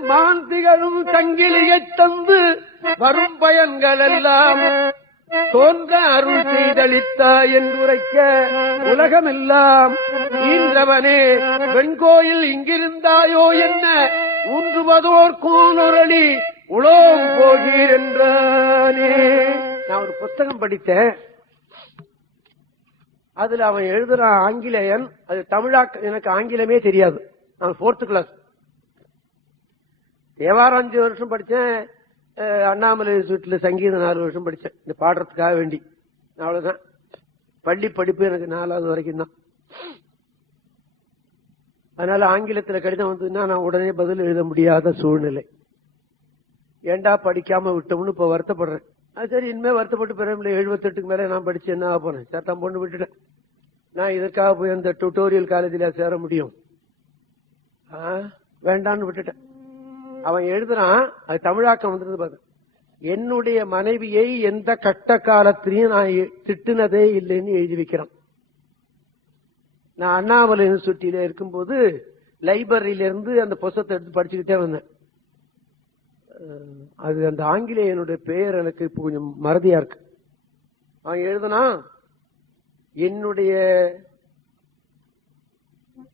மாந்திகளும் சங்கிலியை தந்து வரும் பயன்கள் எல்லாம் தோன்ற அருள் செய்தளித்தாய் என்றுரைக்க உலகமெல்லாம் ஈன்றவனே வெண்கோயில் இங்கிருந்தாயோ என்ன ஊன்றுவதோர் கோலொரளி உளோம் போகீர் என்றானே. நான் ஒரு புத்தகம் படித்தேன். அதுல அவன் எழுதுறான் ஆங்கிலேயன். அது தமிழாக்க எனக்கு ஆங்கிலமே தெரியாது. நான் 4th கிளாஸ். தேவாரம் 5 வருஷம் படிச்சேன். அண்ணாமலை வீட்டுல சங்கீதம் 4 வருஷம் படிச்சேன் இந்த பாடுறதுக்காக வேண்டி. அவ்வளவுதான் பள்ளி படிப்பு எனக்கு 4வது வரைக்கும் தான். அதனால ஆங்கிலத்துல கடிதம் வந்ததுன்னா நான் உடனே பதில் எழுத முடியாத சூழ்நிலை. ஏண்டா படிக்காம விட்டோம்னு இப்ப வருத்தப்படுறேன். அது சரி, இனிமே வருத்தப்பட்டு பெரிய 78க்கு மேல நான் படிச்சு என்ன ஆக போனேன்? சட்டம் பொண்ணு விட்டுட்டேன். நான் இதற்காக போய் அந்த டியூட்டோரியல் காலேஜில சேர முடியும்? வேண்டான்னு விட்டுட்டேன். அவன் எழுதுறான், அது தமிழாக்கம் வந்துருந்து பாரு. என்னுடைய மனைவியை எந்த கட்ட காலத்திலையும் நான் திட்டுனதே இல்லைன்னு எழுதி வைக்கிறான். நான் அண்ணாமலை யூனிவர்சிட்டியில இருக்கும்போது லைப்ரரியில இருந்து அந்த புத்தகத்தை எடுத்து படிச்சுக்கிட்டே வந்தேன். அது அந்த ஆங்கிலேயனுடைய பெயர் எனக்கு இப்போ கொஞ்சம் மறதியா இருக்கு. அவன் எழுதுனா, என்னுடைய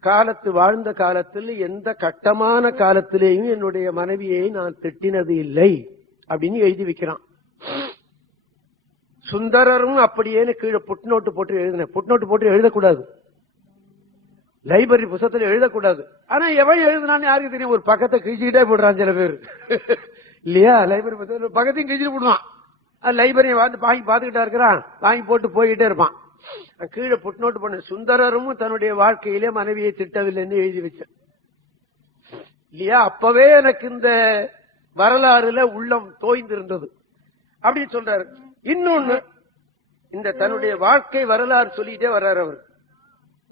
காலத்து வாழ்ந்த காலத்தில் எந்த கட்டமான காலத்திலேயும் என்னுடைய மனைவியை நான் திட்டினது இல்லை அப்படின்னு எழுதி வைக்கிறான். சுந்தரரும் அப்படியே கீழே புட்நோட்டு போட்டு எழுதினேன். புட்நோட்டு போட்டு எழுதக்கூடாது. லைப்ரரி புத்தகத்துல எழுதக்கூடாது. ஆனா எவன் எழுதுனான்னு யாருக்கு தெரியும்? ஒரு பக்கத்தை கிழிச்சுக்கிட்டே போடுறான் சில பேர் இல்லையா? லைப்ரரி புத்தகம் பக்கத்தையும் கிழிச்சுட்டு போடுவான். லைப்ரரியை வாங்கி பாத்துக்கிட்டா இருக்கிறான், வாங்கி போட்டு போய்கிட்டே இருப்பான். கீழே புட்நோட்டு பண்ண சுந்தரரும் தன்னுடைய வாழ்க்கையிலே மனைவியை திட்டவில்லைன்னு எழுதி வச்சான் இல்லையா? அப்பவே எனக்கு இந்த வரலாறுல உள்ளம் தோய்ந்திருந்தது அப்படின்னு சொல்றாரு. இன்னொன்னு, இந்த தன்னுடைய வாழ்க்கை வரலாறு சொல்லிட்டே வர்றாரு அவர்.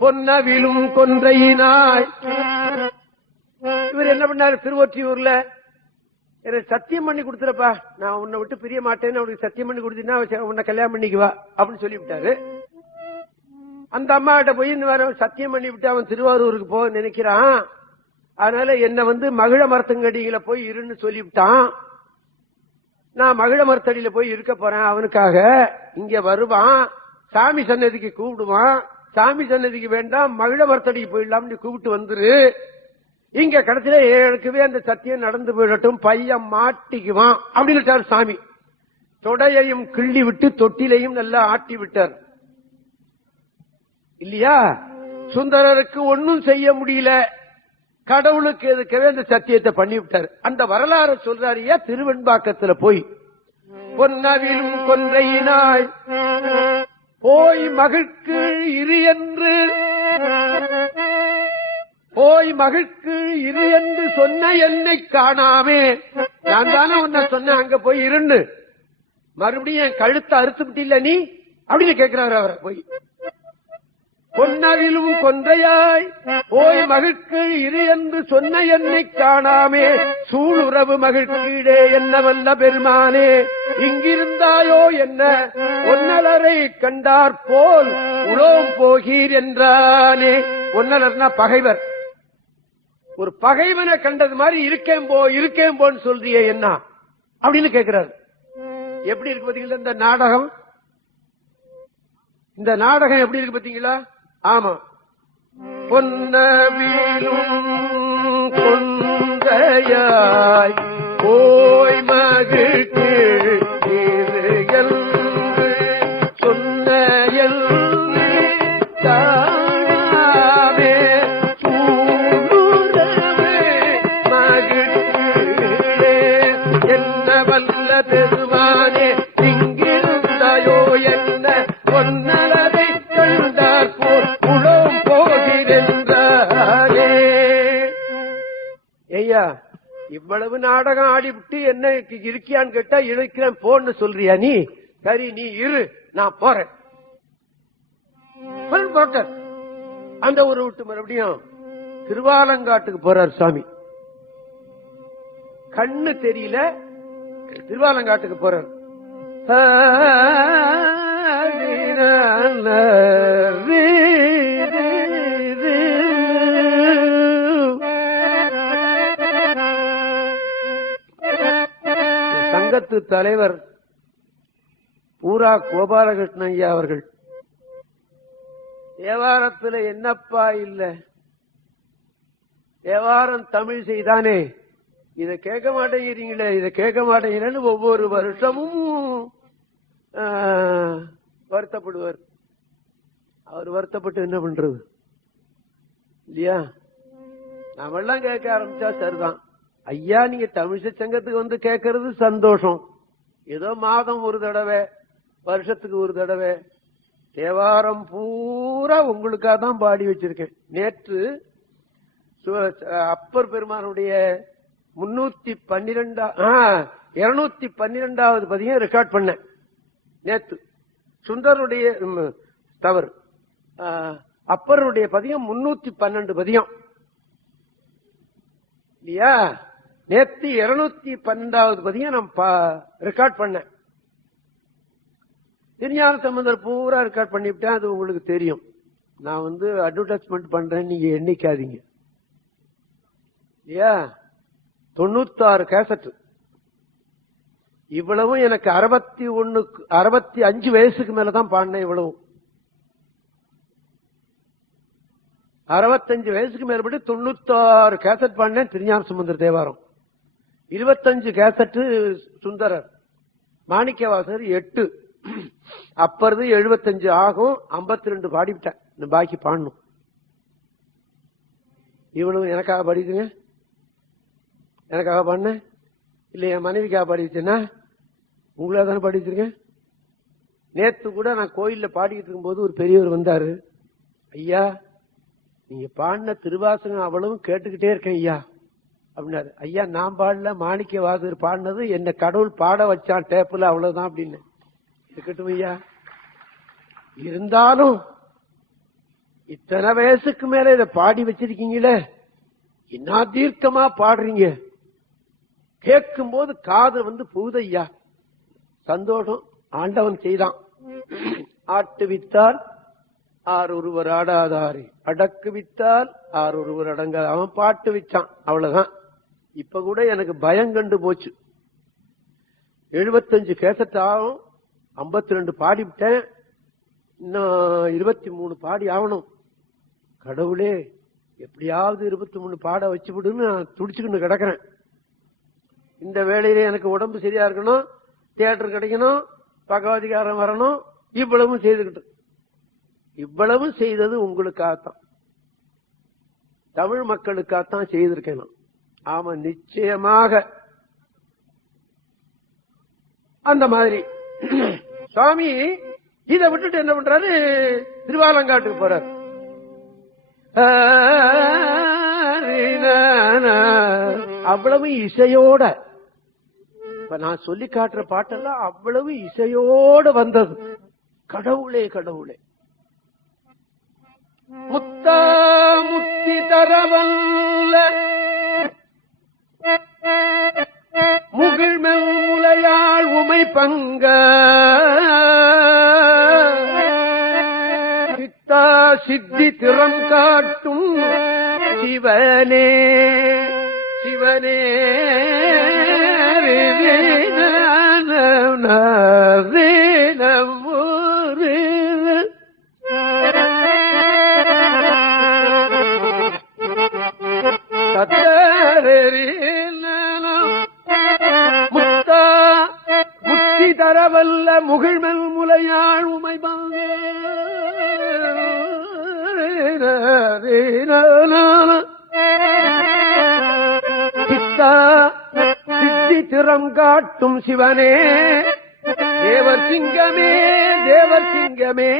பொன்னவிலும் கொன்றையினாய் இவர் என்ன பண்ணாரு? திருவொற்றியூர்ல எனக்கு சத்தியம் பண்ணி கொடுத்துறப்பா, நான் உன்னை விட்டு பிரிய மாட்டேன்னு அவனுக்கு சத்தியம் பண்ணி கொடுத்தீங்கன்னா உன்னை கல்யாணம் பண்ணிக்குவா அப்படின்னு சொல்லிவிட்டாரு. அந்த அம்மா கிட்ட போய் இந்த மாதிரி சத்தியம் பண்ணி விட்டு அவன் திருவாரூருக்கு போக நினைக்கிறான். அதனால என்ன மகிழ மரத்தங்கடியில போய் இருன்னு சொல்லிவிட்டான். நான் மகிழ மரத்தடியில போய் இருக்க போறேன் அவனுக்காக. இங்க வருவான், சாமி சன்னதிக்கு கூப்பிடுவான். சாமி சன்னதிக்கு வேண்டாம், மகிழ மரத்தடிக்கு போயிடலாம்னு கூப்பிட்டு வந்துரு. இங்க கடைசியில எனக்குவே அந்த சத்தியம் நடந்து போயிடட்டும், பையன் மாட்டிக்குவான் அப்படின்னு சாமி. தொடையையும் கிள்ளி விட்டு தொட்டிலையும் நல்லா ஆட்டி விட்டார் இல்லையா? சுந்தரருக்கு ஒன்னும் செய்ய முடியல, கடவுளுக்கு எதுக்கவே அந்த சத்தியத்தை பண்ணி விட்டார். அந்த வரலாறு சொல்றாரியா திருவெண்பாக்கத்துல போய். பொன்னவிலும் கொன்றையினாய் போய் மகிழ்க்கு இரு என்று, போய் மகிழ்க்கு இரு என்று சொன்ன என்னை காணாமே. நான் தானே உன்னை சொன்னேன் அங்க போய் இருன்னு, மறுபடியும் என் கழுத்தை அறுத்து விட்டில்ல நீ அப்படின்னு கேட்கிறாரு அவரை போய். பொன்னவிலும் கொன்றையாய் போய் மகிழ்க்கு இரு என்று சொன்ன என்னை காணாமே, சூளுறவு மகிழ்க்கீடே என்ன வல்ல பெருமானே, இங்கிருந்தாயோ என்ன ஒன்னலரை கண்டார் போல் உலோம் போகீர் என்றானே. ஒன்னலர்னா பகைவர். ஒரு பகைவனை கண்டது மாதிரி இருக்கேன் போன்னு சொல்றியே என்ன அப்படின்னு கேட்கிறாரு. எப்படி இருக்கு பாத்தீங்களா இந்த நாடகம்? இந்த நாடகம் எப்படி இருக்கு பாத்தீங்களா? ஆமா. பொன்னவிலும் கொன்றையாய் போய் மகிழ்க்கு இரு என்று சொன்ன என்னை காணாமே, சூளுறவு மகிழ்க்கீடே என்ன வல்ல பெருமானே, இங்கிருந்தாயோ என்ன பொன்னலரை கண்டார் போல் உளம் போகிறென்றாரே. ஐயா, இவ்வளவு நாடகம் ஆடிவிட்டு என்ன இருக்கியான்னு கேட்டா இழைக்கிறேன் போன்னு சொல்றியா நீ? சரி நீ இரு, நான் போறேன். அந்த ஊரை விட்டு மறுபடியும் திருவாலங்காட்டுக்கு போறார் சாமி. கண்ணு தெரியல, திருவாலங்காட்டுக்கு போறார். சங்கத்து தலைவர் பூரா கோபாலகிருஷ்ணன் ஐயா அவர்கள், தேவாரத்துல என்னப்பா இல்ல, தேவாரம் தமிழ் செய்தானே, இத கேட்க மாட்டேங்கிறீங்களே, இத கேட்க மாட்டேங்கிறேன்னு ஒவ்வொரு வருஷமும் வருத்தப்படுவார். அவர் வருத்தப்பட்டு என்ன பண்றது இல்லையா? நாமெல்லாம் கேட்க ஆரம்பிச்சா சரிதான். ஐயா, நீங்க தமிழிசை சங்கத்துக்கு கேட்கறது சந்தோஷம். ஏதோ மாதம் ஒரு தடவை, வருஷத்துக்கு ஒரு தடவை தேவாரம் பூரா உங்களுக்காக தான் பாடி வச்சிருக்கேன். நேற்று அப்பர் பெருமானுடைய 212வது பதியம் ரெக்கார்ட் பண்ண. நேற்று சுந்தருடைய தவறு, அப்பருடைய பதியம் 312 பதியம் இல்லையா? நேற்று 212வது பதியம் நான் ரெக்கார்ட் பண்ண. திருஞான சம்பந்தர் பூரா ரெக்கார்ட் பண்ணிவிட்டேன். அது உங்களுக்கு தெரியும். நான் அட்வர்டைஸ்மெண்ட் பண்றேன், நீங்க எண்ணிக்காதீங்க இல்லையா? 96 கேசட். இவ்வளவும் எனக்கு 65 வயசுக்கு மேலதான் பாடினேன். இவ்வளவும் 65 வயசுக்கு மேற்பட்டு 96 கேசட் பாடினேன். திருஞான சம்பந்தர் தேவாரம் 25 கேசட், சுந்தரர் மாணிக்கவாசகர் 8, அப்பறது 75 ஆகும். 52 பாடிவிட்டேன், பாக்கி பாடணும். இவ்வளவு எனக்காக படிக்குங்க, எனக்காக பண்ண இல்ல என் மனைவிக்காக படிச்சுன்னா உங்களா தானே படிச்சிருக்கேன். நேத்து கூட நான் கோயில்ல பாடிக்கிட்டு இருக்கும்போது ஒரு பெரியவர் வந்தாரு. ஐயா நீங்க பாடின திருவாசகம் அவ்வளவும் கேட்டுக்கிட்டே இருக்கேன் ஐயா அப்படின்னாரு. ஐயா நான் பாடல, மாணிக்க வாசகர் பாடினது என்ன கடவுள் பாட வச்சான் டேப்புல, அவ்வளவுதான் அப்படின்னு. இருக்கட்டும் ஐயா, இருந்தாலும் இத்தனை வயசுக்கு மேல இதை பாடி வச்சிருக்கீங்களே, என்ன தீர்க்கமா பாடுறீங்க, கேட்கும் போது காது புகுதையா. சந்தோஷம், ஆண்டவன் செய்தான். ஆட்டு வித்தால் ஆர் ஒருவர் ஆடாதாரி, அடக்கு வித்தால் ஆர் ஒருவர் அடங்காத. அவன் பாட்டு வச்சான், அவ்வளவுதான். இப்ப கூட எனக்கு பயம் கண்டு போச்சு. 75 கேசட் ஆகும், 52 பாடிவிட்டேன், இன்னும் 23 பாடி ஆகணும். கடவுளே எப்படியாவது 23 பாட வச்சு விடுன்னு நான் துடிச்சுக்கிட்டு கிடக்கிறேன். இந்த வேளையில எனக்கு உடம்பு சரியா இருக்கணும், தியேட்டர் கிடைக்கணும், பகவதிகாரம் வரணும், இவ்வளவும் செய்துகிட்டு. இவ்வளவு செய்தது உங்களுக்காகத்தான், தமிழ் மக்களுக்காகத்தான் செய்திருக்கேன். ஆமா நிச்சயமாக. அந்த மாதிரி சுவாமி இதை விட்டுட்டு என்ன பண்றாரு, திருவாலங்காட்டுக்கு போறாரு. அவ்வளவு இசையோட, இப்ப நான் சொல்லி காட்டுற பாட்டெல்லாம் அவ்வளவு இசையோட வந்தது. கடவுளே கடவுளே, முத்தா முத்தி தரவல்ல முகிழ்மெல் முலையாள் உமை பங்க சித்தா சித்தி திறம் காட்டும் சிவனே சிவனே முத்தா முத்தி தரவல்ல முகிழ்மெல் முலையாள் உமை பாங்க சித்தா சித்தி திறம் காட்டும் சிவனே தேவர் சிங்கமே தேவர் சிங்கமே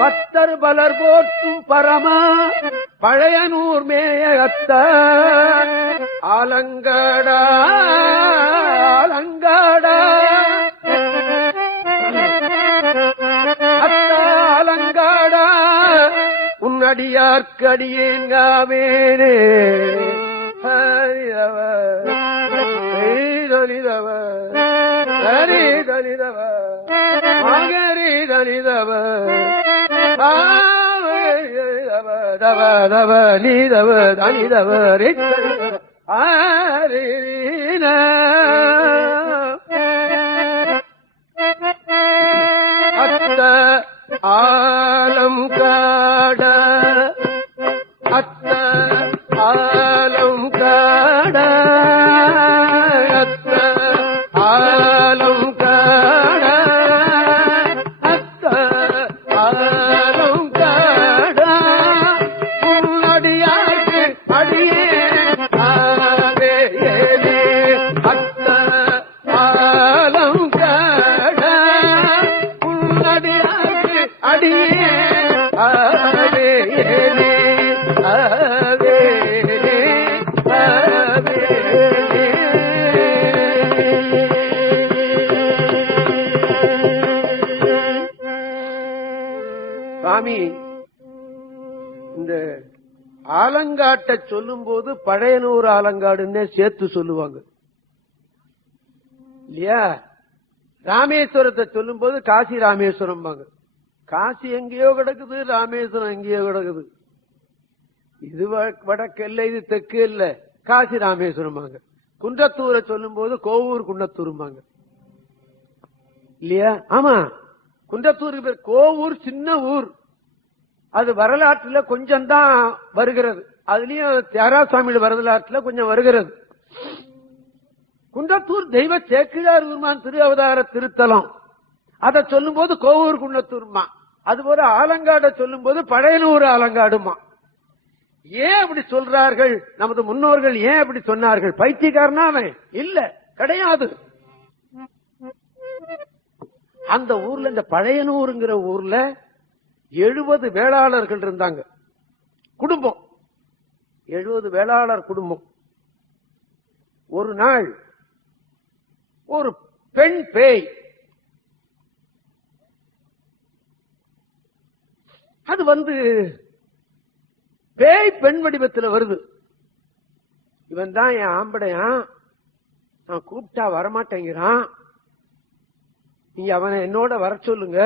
பத்தர் பலர் போற்றும் பரமா பழையனூர் மேயத்த ஆலங்கடா ஆலங்கடா அத்தாலங்காடா உன்னடியார்க்கு அடியேங்காவேனே ஹரிதவ ஹரிதலிதவ ஹரிதலிதவ மகரிதலிதவ தவ தவ நீதவ தனிதவ ஆரீன அத்த ஆலம் காட அத்த ஆலம் காட அத்த ஆலம் காட அத்த ஆலம் காட உன்னடியார்க்கு அடியே ஆவே அத்த ஆலம் காட உன்னடியார்க்கு அடியே ஆவே ஆவே ஆவே. சாமி இந்த ஆலங்காட்டை சொல்லும் போது பழையனூர் ஆலங்காடுன்னு சேர்த்து சொல்லுவாங்க இல்லையா. ராமேஸ்வரத்தை சொல்லும் போது காசி ராமேஸ்வரம் பாங்க. காசி எங்கேயோ கிடக்குது, ராமேஸ்வரம் எங்கேயோ கிடக்குது. இது வடக்கு இல்ல, இது தெற்கு இல்ல, காசி ராமேஸ்வரம் பாங்க. குன்றத்தூரை சொல்லும் போது கோவூர் குன்னத்தூரும்பாங்க இல்லையா. ஆமா, குன்றத்தூருக்கு பேர் கோவூர் சின்ன ஊர். அது வரலாற்றுல கொஞ்சம் தான் வருகிறது, அதுலயும் தியாகராஜசாமியோட வரலாற்றுல கொஞ்சம் வருகிறது. குன்றத்தூர் தெய்வ சேக்கிழார் பெருமான் திரு அவதார திருத்தலம், அதை சொல்லும் போது கோவூர் குன்னத்தூர்மா. அதுபோல ஆலங்காடை சொல்லும் போது பழையனூர் ஆலங்காடுமா. ஏன் அப்படி சொல்றார்கள்? நமது முன்னோர்கள் ஏன் அப்படி சொன்னார்கள்? பைத்தியக்காரனா அவன்? இல்ல, கிடையாது. அந்த ஊர்ல, இந்த பழையனூருங்கிற ஊர்ல 70 வேளாளர்கள் இருந்தாங்க. குடும்பம் 70 வேளாளர் குடும்பம். ஒரு நாள் ஒரு பெண் பேய் அது பேய் பெண் வடிவத்தில் வருது. இவன் தான் என் ஆம்படையான், நான் கூப்பிட்டா வரமாட்டேங்கிறான், நீங்க அவனை என்னோட வர சொல்லுங்க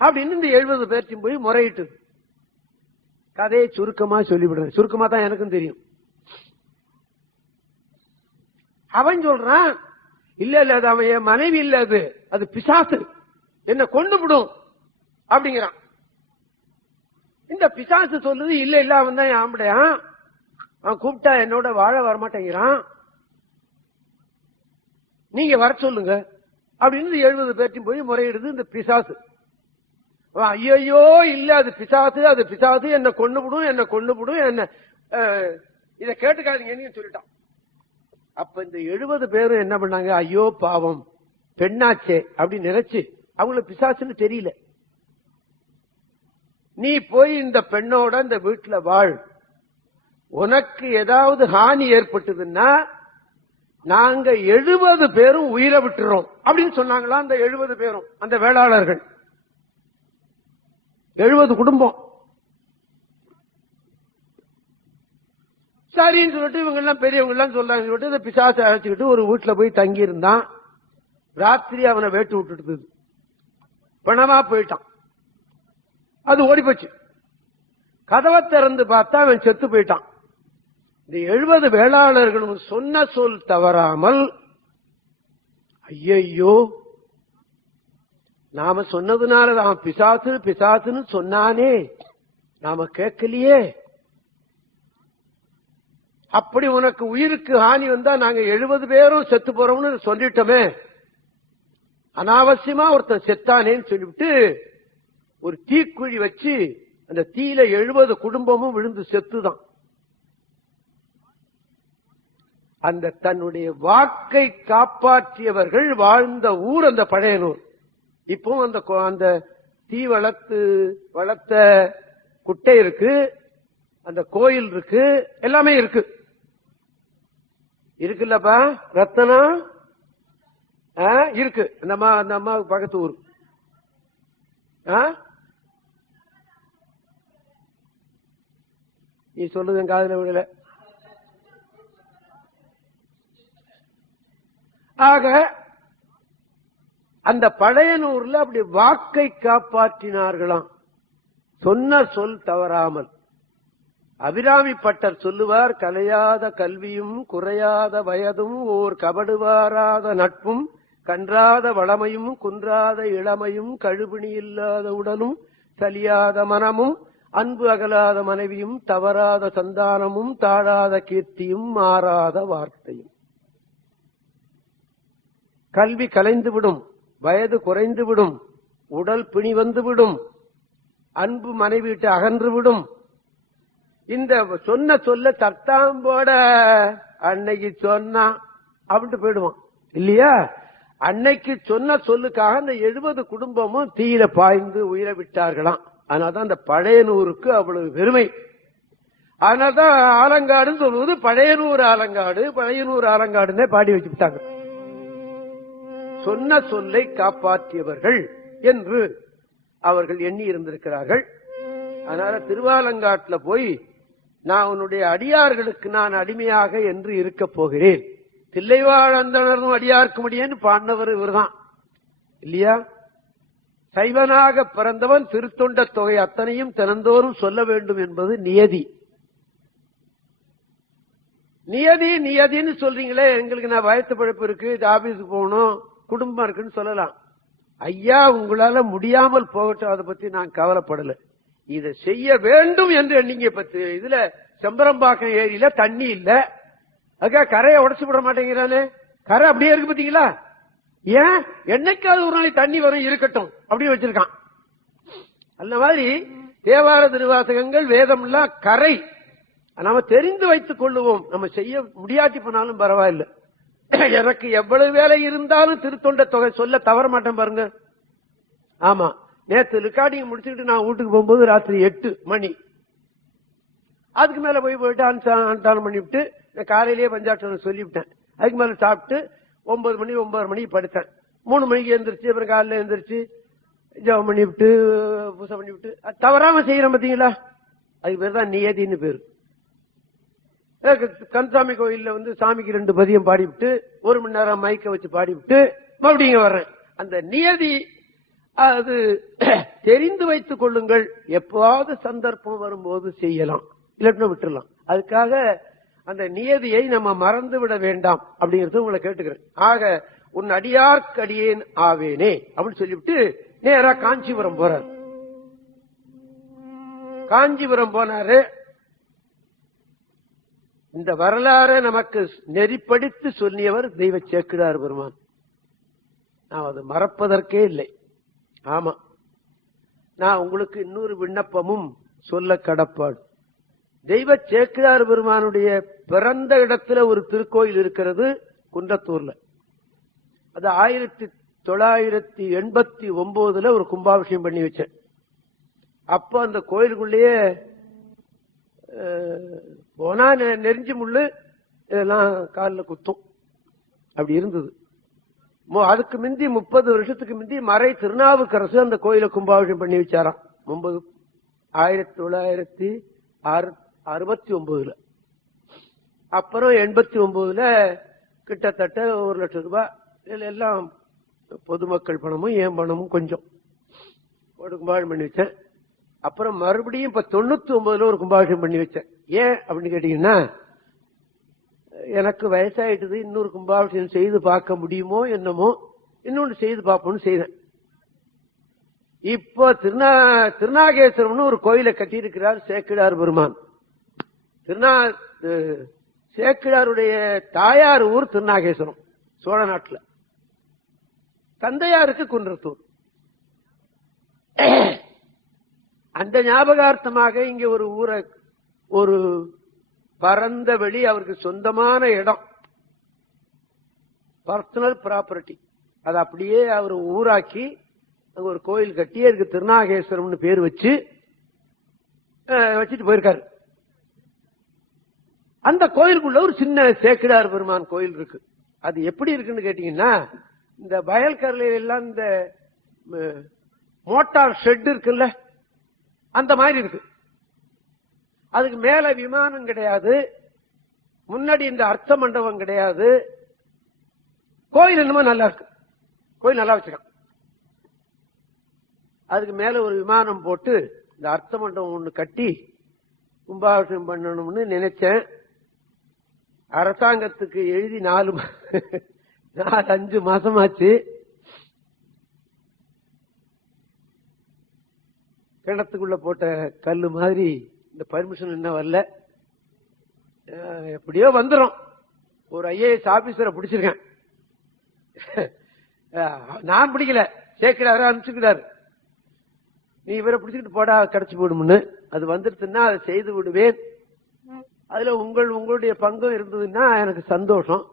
அப்படின்னு இந்த 70 பேர்த்தையும் போய் முறையிட்டு. கதையை சுருக்கமா சொல்லிவிடுறேன், சுருக்கமா தான் எனக்கும் தெரியும். அவன் சொல்றான், இல்ல இல்ல அது அவன் என் மனைவி இல்ல, அது பிசாசு, என்ன கொண்டு விடும் அப்படிங்கிறான். இந்த பிசாசு சொல்லுது, இல்ல இல்ல அவன் தான் என் ஆம்படையான், அவன் கூப்பிட்டா என்னோட வாழ வரமாட்டேங்கிறான், நீங்க வர சொல்லுங்க அப்படின்னு 70 பேர்த்தையும் போய் முறையிடுது இந்த பிசாசு. ஐயோ இல்ல அது பிசாசு, அது பிசாசு, என்ன கொண்டு விடும், என்ன கொண்டு விடும், என்ன இத கேட்டுக்காதீங்கன்னு சொல்லிட்டான். அப்ப இந்த 70 பேரும் என்ன பண்ணாங்க, ஐயோ பாவம் பெண்ணாச்சே அப்படின்னு நினைச்சு, அவங்களுக்கு பிசாசுன்னு தெரியல, நீ போய் இந்த பெண்ணோட இந்த வீட்டுல வாழ், உனக்கு ஏதாவது ஹானி ஏற்பட்டதுன்னா நாங்க 70 பேரும் உயிரை விட்டுறோம் அப்படின்னு சொன்னாங்களா. அந்த 70 பேரும், அந்த வேளாளர்கள் 70 குடும்பம். சரின்னு சொல்லிட்டு இவங்க எல்லாம் பெரியவங்க எல்லாம் சொல்றாங்க சொல்லிட்டு இந்த பிசாசை அழைச்சுக்கிட்டு ஒரு வீட்டுல போய் தங்கி இருந்தான். ராத்திரி அவனை வேட்டு விட்டுட்டு பணமா போயிட்டான். அது ஓடி போச்சு. கதவை திறந்து பார்த்தா அவன் செத்து போயிட்டான். இந்த 70 வேளாளர்களும் சொன்ன சொல் தவறாமல், ஐயோ நாம சொன்னதுனால அவன் பிசாசு பிசாசுன்னு சொன்னானே, நாம கேட்கலையே, அப்படி உனக்கு உயிருக்கு ஹானி வந்தா நாங்க 70 பேரும் செத்து போறோம்னு சொல்லிட்டோமே, அனாவசியமா ஒருத்தன் செத்தானேன்னு சொல்லிவிட்டு ஒரு தீக்குழி வச்சு அந்த தீயில 70 குடும்பமும் விழுந்து செத்துதான். அந்த தன்னுடைய வாக்கை காப்பாற்றியவர்கள் வாழ்ந்த ஊர் அந்த பழையனூர். இப்போ அந்த தீ வளர்த்த குட்டை இருக்கு, அந்த கோயில் இருக்கு, எல்லாமே இருக்கு. இருக்குல்லப்பா ரத்தனா இருக்கு. அந்த அம்மாவுக்கு பக்கத்து ஊர். நீ சொல்லுது காதுல விடல. ஆக அந்த பழையனூர்ல அப்படி வாக்கை காப்பாற்றினார்களாம், சொன்ன சொல் தவறாமல். அபிராமி பட்டர் சொல்லுவார், கலையாத கல்வியும் குறையாத வயதும் ஓர் கபடுவாராத நட்பும் கன்றாத வளமையும் குன்றாத இளமையும் கழுபிணி இல்லாத உடலும் சலியாத மனமும் அன்பு அகலாத மனைவியும் தவறாத சந்தானமும் தாழாத கீர்த்தியும் மாறாத வார்த்தையும். கல்வி கலைந்துவிடும், வயது குறைந்துவிடும், உடல் பிணி வந்துவிடும், அன்பு மனைவிட்டு அகன்றுவிடும். இந்த சொன்ன சொல்ல தத்தாம்போட அன்னைக்கு சொன்னா அப்படின்ட்டு போயிடுவான் இல்லையா. அன்னைக்கு சொன்ன சொல்லுக்காக அந்த 70 குடும்பமும் தீயில பாய்ந்து உயிரை விட்டார்களாம். அதனால்தான் அந்த பழையனூருக்கு அவ்வளவு பெருமை. அதனால்தான் ஆலங்காடுன்னு சொல்வது பழையனூர் ஆலங்காடு, பழையனூர் ஆலங்காடுன்னே பாடி வச்சுட்டாங்க. சொன்ன சொல்லை காப்பாற்றியவர்கள் என்று அவர்கள் எண்ணி இருந்திருக்கிறார்கள். அதனால திருவாலங்காட்டுல போய் நான் உன்னுடைய அடியார்களுக்கு நான் அடிமையாக என்று இருக்க போகிறேன், தில்லைவாழந்தனரும் அடியார்க்கு முடியேன்னு பாடினவர் இவர்தான் இல்லையா. சைவனாக பிறந்தவன் திருத்தொண்ட தொகை அத்தனையும் தினந்தோறும் சொல்ல வேண்டும் என்பது நியதி. நியதி நியதின்னு சொல்றீங்களே, எங்களுக்கு நான் வயத்து பழப்பு இருக்கு, ஆபீஸுக்கு போகணும், குடும்பம் இருக்குன்னு சொல்லலாம். ஐயா உங்களால முடியாமல் போகட்டும், அதை பத்தி நான் கவலைப்படல, இதை செய்ய வேண்டும் என்று எண்ணிங்க. பத்து இதுல செம்பரம்பாக்கம் ஏரியில தண்ணி இல்ல, அதுக்காக கரையை உடச்சு விட மாட்டேங்கிறானே, கரை அப்படியே இருக்கு பாத்தீங்களா. ஏன் என்னைக்காவது ஒரு நாளைக்கு தண்ணி வரும், இருக்கட்டும் அப்படின்னு வச்சிருக்கான். அந்த மாதிரி தேவார திருவாசகங்கள் வேதம் எல்லாம் கரை நாம தெரிந்து வைத்துக் கொள்ளுவோம். நம்ம செய்ய முடியாட்டி போனாலும் பரவாயில்ல. எனக்கு எவ்வளவு வேலை இருந்தாலும் திருத்தொண்ட தொகை சொல்ல தவற மாட்டேன் பாருங்க. ஆமா, நேற்று ரெக்கார்டிங் முடிச்சுக்கிட்டு நான் வீட்டுக்கு போகும்போது ராத்திரி 8 மணி. அதுக்கு மேல போயிட்டு அனுஷ்டானம் பண்ணிவிட்டு காலையிலேயே பஞ்சாட்சரம் சொல்லிவிட்டேன். அதுக்கு மேல சாப்பிட்டு 9 மணி 9:30 மணிக்கு படுத்தேன். 3 மணிக்கு எழுந்திரிச்சு அப்புறம் காலையில எழுந்திரிச்சு ஜபம் பண்ணிவிட்டு பூசை பண்ணிவிட்டு தவறாம செய்யறோம் பாத்தீங்களா. அதுக்கு பேர் தான் நியதின்னு பேரு. கந்தசாமி கோயில்ல சாமிக்கு 2 பதியம் பாடிவிட்டு 1 மணி நேரம் மைக்க வச்சு பாடிவிட்டு மறுபடியும் வர்றேன். அந்த நியதி அது தெரிந்து வைத்துக் கொள்ளுங்கள். எப்பவாவது சந்தர்ப்பம் வரும்போது செய்யலாம், இல்லைன்னு விட்டுடலாம். அதுக்காக அந்த நியதியை நம்ம மறந்து விட வேண்டாம் அப்படிங்கறது உங்களை கேட்டுக்கிறேன். ஆக உன் அடியார்க்கடியேன் ஆவேனே அப்படின்னு சொல்லிவிட்டு நேரா காஞ்சிபுரம் போறார். காஞ்சிபுரம் போனாரு. இந்த வரலாறு நமக்கு நெறிப்படுத்தி சொல்லியவர் தெய்வ சேக்கிழார் பெருமான். நான் அதை மறப்பதற்கே இல்லை. ஆமா, நான் உங்களுக்கு இன்னொரு விண்ணப்பமும் சொல்ல கடப்பாடு. தெய்வ சேக்கிழார் பெருமானுடைய பிறந்த இடத்துல ஒரு திருக்கோயில் இருக்கிறது குன்றத்தூர்ல. அது 1989 ஒரு கும்பாபிஷேகம் பண்ணி வச்சேன். அப்ப அந்த கோயிலுக்குள்ளேயே போனா நெறிஞ்சு முள்ளு இதெல்லாம் காலில் குத்தும், அப்படி இருந்தது. அதுக்கு முந்தி 30 வருஷத்துக்கு முந்தி மறை திருநாவுக்கரசு அந்த கோயிலை கும்பாபிஷேகம் பண்ணி வச்சாராம் 1969. அப்புறம் 89 கிட்டத்தட்ட 1 லட்சம் ரூபாய் எல்லாம் பொதுமக்கள் பணமும் என் பணமும் கொஞ்சம் ஒரு கும்பாபிஷேகம் பண்ணி வச்சேன். அப்புறம் மறுபடியும் இப்ப 99 ஒரு கும்பாபிஷேகம் பண்ணி வச்சேன். ஏன் அப்படின்னு கேட்டீங்கன்னா, எனக்கு வயசாயிட்டது, இன்னொரு கும்பாபிஷேகம் செய்து பார்க்க முடியுமோ என்னமோ, இன்னொன்று செய்து பார்ப்போம்னு செய்தேன். இப்போ திருநாகேஸ்வரம்னு ஒரு கோயிலை கட்டியிருக்கிறார் சேக்கிழார் பெருமான். சேக்கிழாருடைய தாயார் ஊர் திருநாகேஸ்வரம், சோழ நாட்டில். தந்தையாருக்கு குன்றத்தூர். அந்த ஞாபகார்த்தமாக இங்க ஒரு ஊரை, ஒரு பரந்த வெளி, அவருக்கு சொந்தமான இடம், பர்சனல் ப்ராப்பர்ட்டி, அதை அப்படியே அவர் ஊராக்கி அங்க ஒரு கோயில் கட்டி அதுக்கு திருநாகேஸ்வரம்னு பேர் வச்சுட்டு போயிருக்காரு. அந்த கோயிலுக்குள்ள ஒரு சின்ன சேக்கிழார் பெருமான் கோயில் இருக்கு. அது எப்படி இருக்குன்னு கேட்டீங்கன்னா, இந்த வயல்கரையில எல்லாம் இந்த மோட்டார் ஷெட் இருக்குல்ல, அந்த மாதிரி இருக்கு. அதுக்கு மேல விமானம் கிடையாது, முன்னாடி இந்த அர்த்த மண்டபம் கிடையாது. கோயில் என்னமோ நல்லா இருக்கு, கோயில் நல்லா வச்சிருக்கான். அதுக்கு மேல ஒரு விமானம் போட்டு இந்த அர்த்த மண்டபம் ஒண்ணு கட்டி கும்பாபிஷேகம் பண்ணணும்னு நினைச்சேன். அரசாங்கத்துக்கு எழுதி 4-5 மாசமாச்சு. கிணத்துக்குள்ள போட்ட கல்லு மாதிரி இந்த பர்மிஷன் என்ன வரல. எப்படியோ வந்துடும். ஒரு IAS ஆபீசரை பிடிச்சிருக்கேன். நான் பிடிக்கல, சேக்கிழார அனுப்பிச்சுக்கிறாரு. நீ இவரை பிடிச்சிக்கிட்டு போடா, கிடைச்சு போடும்னு. அது வந்துருச்சுன்னா அதை செய்து விடுவேன். அதுல உங்களுடைய பங்கும் இருந்ததுன்னா எனக்கு சந்தோஷம்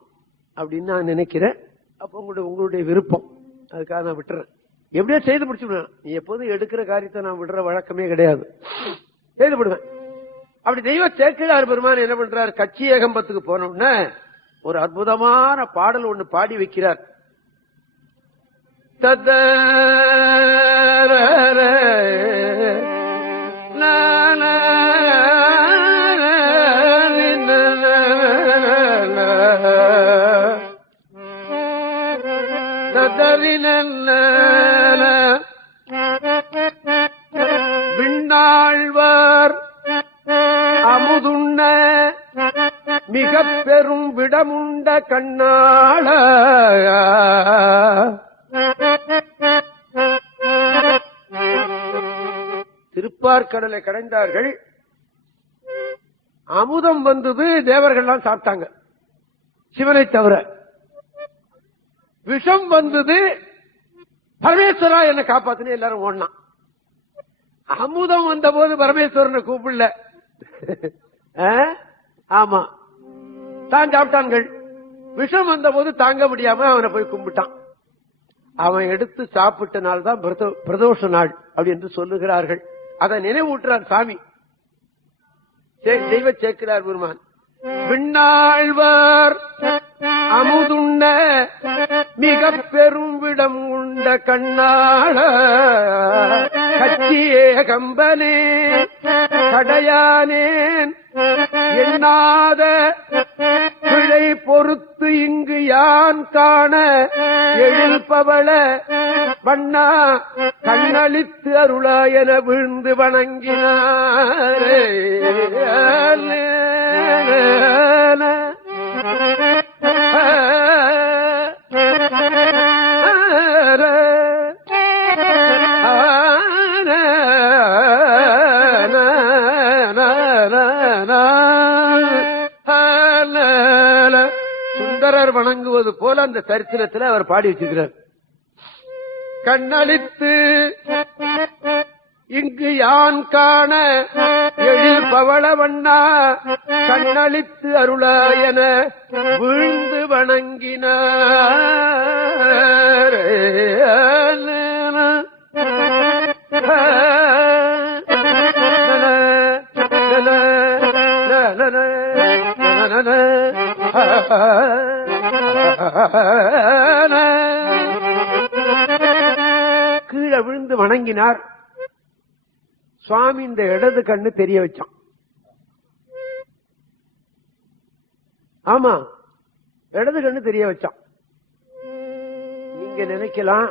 அப்படின்னு நான் நினைக்கிறேன். அப்ப உங்களுடைய விருப்பம், அதுக்காக நான் விட்டுறேன். எப்படியோ செய்து முடிச்சுடுவேன். நீ எப்போதும் எடுக்கிற காரியத்தை நான் விடுற வழக்கமே கிடையாது, செய்து விடுவேன். அப்படி தெய்வ சேக்கிழார் பெருமான் என்ன பண்றார், கட்சி ஏகம்பத்துக்கு போனோம்னா ஒரு அற்புதமான பாடல் ஒண்ணு பாடி வைக்கிறார். விண்ணாழ்வார் அமுதுண்ண மிக பெரும் விடமுண்ட கண்ணாள திருப்பார்கடலை கடைந்தார்கள். அமுதம் வந்தது, தேவர்கள்லாம் சாப்பிட்டாங்க சிவனை தவிர. விஷம் வந்தது, பரமேஸ்வரா என்ன காப்பாத்துன்னு எல்லாரும் ஓடனான். அமுதம் வந்த போது பரமேஸ்வரனை கூப்பிடல, ஆமா, தான் சாப்பிட்டான்கள். விஷம் வந்த போது தாங்க முடியாம அவனை போய் கும்பிட்டான். அவன் எடுத்து சாப்பிட்ட நாள் தான் பிரதோஷ நாள் அப்படி என்று சொல்லுகிறார்கள். அதை நினைவூட்டுறார் சாமி. தெய்வ சேக்கிரார் பெருமான். விண்ணாழ்வார் அமுதுண்ண மிக பெரும் விடம் உண்ட கண்ணாள கச்சியே கம்பனே கடையானேன் எண்ணாத பிழை பொறுத்து இங்கு யான் காண எழுப்பவள வண்ணா கண்ணளித்து அருளா என விழுந்து வணங்கினாரே. சுந்தரர் வணங்குவது போல அந்த சரித்திரத்தில் அவர் பாடி வச்சிருக்கிறார். கண்ணளித்து இங்கு யான் காண எழில் பவள வண்ணா கண்ணளித்து அருளா என விழுந்து வணங்கினார். கீழே விழுந்து வணங்கினார். சுவாமி இந்த இடது கண்ணு தெரிய வச்சான். ஆமா, இடது கண்ணு தெரிய வச்சான். நீங்க நினைக்கலாம்,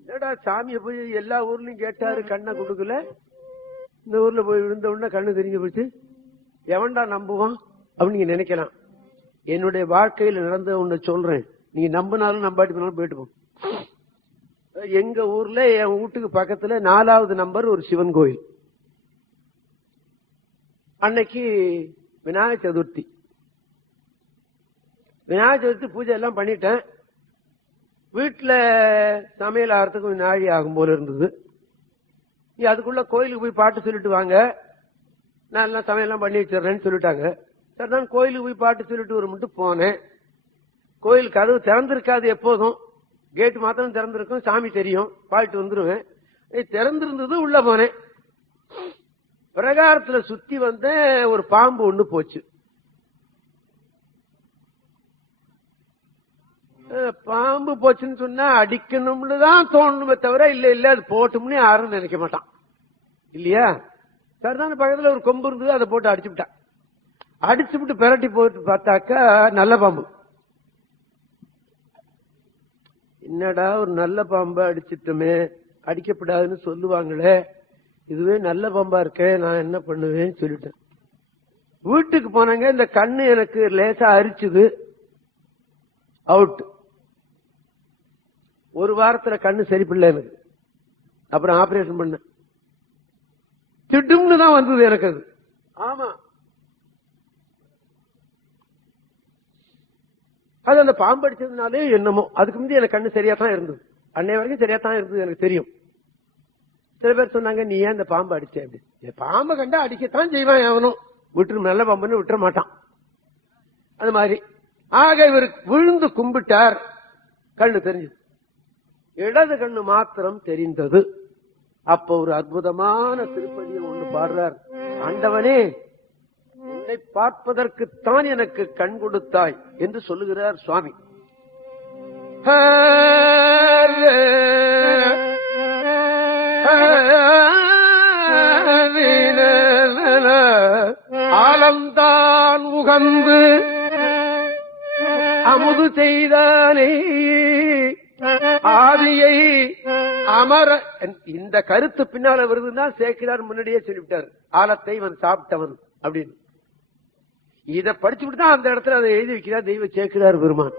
என்னடா சாமியை போய் எல்லா ஊர்லயும் கேட்டாரு கண்ணை கொடுக்கல, இந்த ஊர்ல போய் விழுந்த உடனே கண்ணு தெரிஞ்சு போச்சு, எவன்டா நம்புவான் அப்படின்னு நீங்க நினைக்கலாம். என்னுடைய வாழ்க்கையில் நடந்த ஒண்ணு சொல்றேன், நீங்க நம்பினாலும் நம்பாட்டி போனாலும் போயிட்டு போ. எங்க ஊர்ல என் வீட்டுக்கு பக்கத்துல 4வது நம்பர் ஒரு சிவன் கோயில். அன்னைக்கு விநாயகர் சதுர்த்தி. விநாயகர் சதுர்த்தி பூஜை எல்லாம் பண்ணிட்டேன். வீட்டுல சமையல் ஆகிறதுக்கு நாழி ஆகும் போல இருந்தது. அதுக்குள்ள கோயிலுக்கு போய் பாட்டு சொல்லிட்டு வாங்க, நான் எல்லாம் சமையல்லாம் பண்ணி வச்சிடறேன்னு சொல்லிட்டாங்க. சார், நான் கோயிலுக்கு போய் பாட்டு சொல்லிட்டு ஒரு மட்டும் போனேன். கோயில் கதவு திறந்திருக்காது, எப்போதும் கேட்டு மாத்திரம் திறந்திருக்கும், சாமி தெரியும், பாட்டு வந்துருவேன். திறந்திருந்தது, உள்ள போனேன். பிரகாரத்துல சுத்தி வந்த ஒரு பாம்பு ஒண்ணு போச்சு. பாம்பு போச்சுன்னு சொன்னா அடிக்கணும்னு தான் தோணுமே தவிர இல்ல இல்ல அது போட்டோம்னு யாரும் நினைக்க மாட்டான் இல்லையா. சரிதான, பக்கத்துல ஒரு கொம்பு இருந்தது, அதை போட்டு அடிச்சுட்டான். அடிச்சுட்டு பெரட்டி போட்டு பார்த்தாக்கா நல்ல பாம்பு. என்னடா ஒரு நல்ல பாம்பை அடிச்சிட்டோமே, அடிக்கப்படாதுன்னு சொல்லுவாங்களே, இதுவே நல்ல பாம்பா இருக்கே, நான் என்ன பண்ணுவேன்னு சொல்லிட்டேன். வீட்டுக்கு போனாங்க, இந்த கண்ணு எனக்கு லேசா அரிச்சுது, அவுட். ஒரு வாரத்துல கண்ணு சரிப்பில்லை எனக்கு. அப்புறம் ஆபரேஷன் பண்ண திடும்னு தான் வந்தது எனக்கு அது. ஆமா, அது அந்த பாம்பு அடிச்சதுனாலே என்னமோ, அதுக்கு முந்தைய எனக்கு கண்ணு சரியா தான் இருந்தது, அன்னைய வரைக்கும் சரியா தான் இருந்தது, எனக்கு தெரியும். சில பேர் சொன்னாங்க, நீ ஏன் இந்த பாம்பு அடிச்ச அப்படி. பாம்பை கண்டா அடிக்கத்தான் செய்வான், எவனும் விட்டு நல்ல பாம்புன்னு விட்டுற மாட்டான். அது மாதிரி ஆக இவர் விழுந்து கும்பிட்டார், கண்ணு தெரிஞ்சது, இடது கண்ணு மாத்திரம் தெரிந்தது. அப்ப ஒரு அற்புதமான திருப்பதியை ஒண்ணு பாடுறார். ஆண்டவனே, உன்னை பார்ப்பதற்குத்தான் எனக்கு கண் கொடுத்தாய் என்று சொல்லுகிறார் சுவாமி. ஆலம்தான் உகந்து அமுது செய்தானே ஆதியை அமர. இந்த கருத்து பின்னால வருதுன்னா சேக்கிரார் முன்னாடியே சொல்லிவிட்டார், ஆலத்தை இவன் சாப்பிட்டவன் அப்படின்னு. இதை படிச்சுட்டு தான் அந்த இடத்துல அதை எழுதி வைக்கிறார் தெய்வ சேக்கிரார் பெருமான்.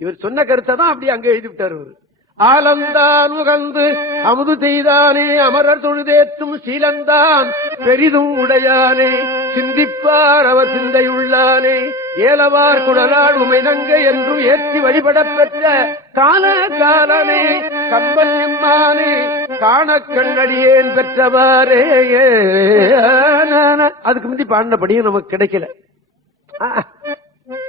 இவர் சொன்ன கருத்தை தான் அப்படி அங்க எழுதி விட்டார். ஆலந்தான் உகந்து அமுது செய்தானே அமரர் தொழுதேற்றும் சீலந்தான் பெரிதும் உடையானே சிந்திப்பார் அவர் சிந்தையுள்ளானே ஏலவார் குடலால் உமைநங்க என்றும் ஏற்றி வழிபடப் பெற்ற கால காலனை கம்பன் எம்மானே காண கண்ணடியேன் பெற்றவாறே. அதுக்கு முந்தி பாடினபடியும் நமக்கு கிடைக்கல.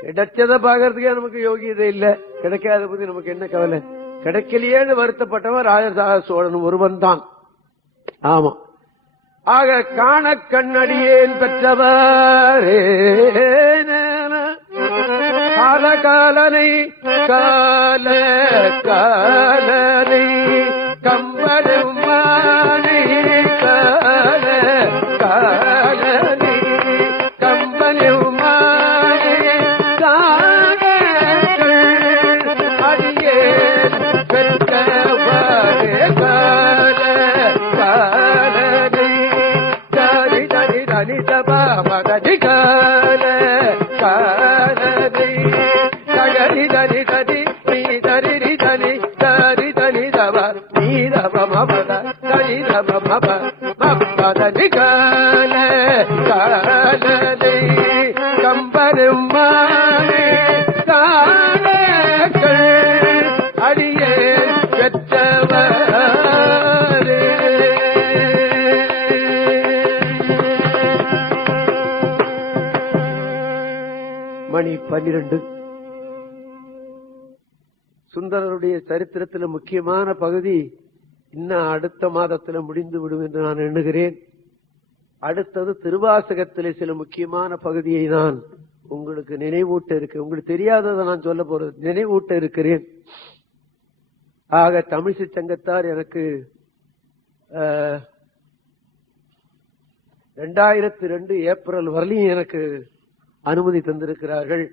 கிடைச்சதை பாக்கிறதுக்கே நமக்கு யோகியதை இல்ல, கிடைக்காத பத்தி நமக்கு என்ன கவலை? கிடைக்கலையேன்னு வருத்தப்பட்டவன் ராஜராஜ சோழன் ஒருவன் தான். ஆமா, ஆக காண கண்ணடியேன் பெற்றவாறே காலகாலனை கால காலனை கம்பனுமானை கால காலனை கம்பனுமானை அடியே பெற்றவாறே கால காலனை தனி தனி தனி தபா மகதி கால காலனை தகரி தனி தனி நீ தரி தனி தரி தனி தப நீ தப மபத தனி தப மப மபதனி கால காலனை கம்பனுமானே காலகள் அடியே பெற்றவரே. மணி 12. சுந்தரருடைய சரித்திரத்தில் முக்கியமான பகுதி இன்னும் அடுத்த மாதத்தில் முடிந்து விடும் என்று நான் எண்ணுகிறேன். அடுத்தது திருவாசகத்திலே சில முக்கியமான பகுதியை நான் உங்களுக்கு நினைவூட்ட இருக்கிறேன். உங்களுக்கு தெரியாததை நான் சொல்ல போறது நினைவூட்ட இருக்கிறேன். ஆக தமிழிசை சங்கத்தார் எனக்கு 2002 ஏப்ரல் வரலையும் எனக்கு அனுமதி தந்திருக்கிறார்கள்.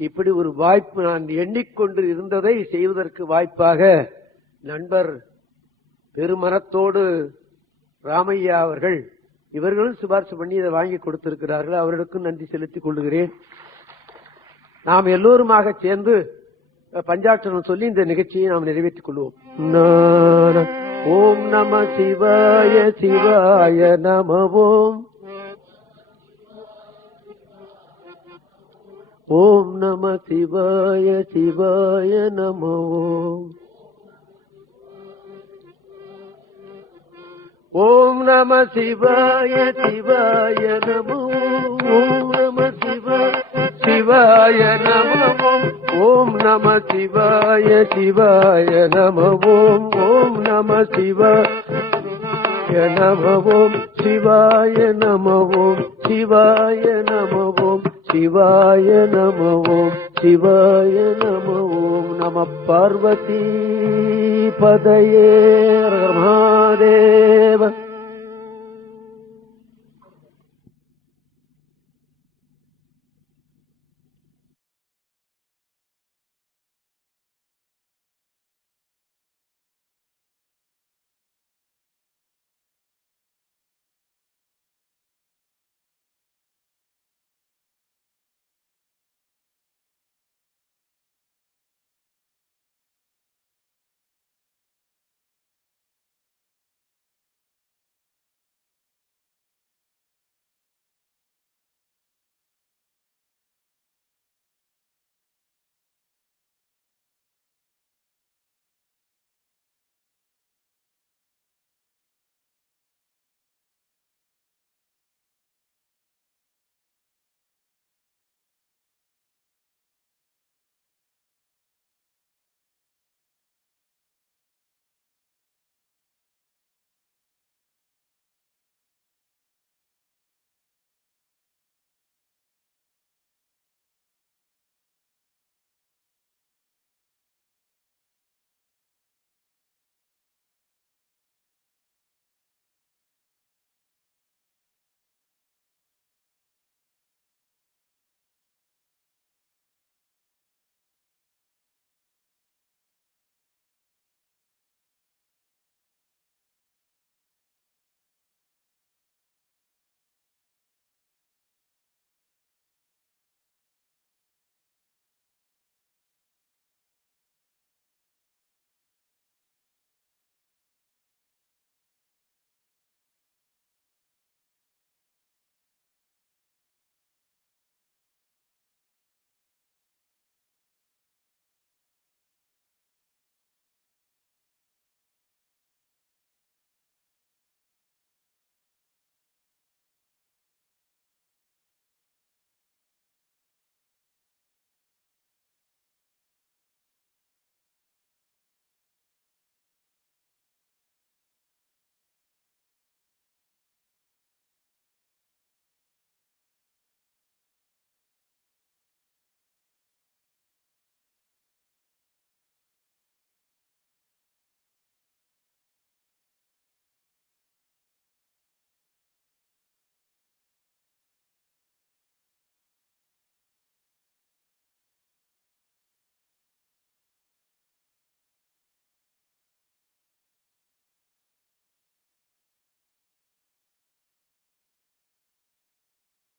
இப்படி ஒரு வாய்ப்பு நான் எண்ணிக்கொண்டு இருந்ததை செய்வதற்கு வாய்ப்பாக நண்பர் பெருமனத்தோடு ராமையா அவர்கள் இவர்களும் சிபாரிசு பண்ணி இதை வாங்கி கொடுத்திருக்கிறார்கள். அவர்களுக்கும் நன்றி செலுத்திக் கொள்கிறேன். நாம் எல்லோருமாக சேர்ந்து பஞ்சாட்சரம் சொல்லி இந்த நிகழ்ச்சியை நாம் நிறைவேற்றிக் கொள்வோம். ஓம் நம சிவாய சிவாய நம ஓம். ஓம் நம சிவாய சிவாய நம ஓம். ஓம் நம சிவாய சிவாய நம ஓம். நம சிவாய நம ஓம். ஓம் நம சிவாய சிவாய நம ஓம். ஓம் நம சிவாய நம ஓம். சிவாய நம ஓம். சிவாய நம ஓம். சிவாய நம ஓம். சிவாய நம ஓம். நம பார்வதி பதயே மகாதேவ.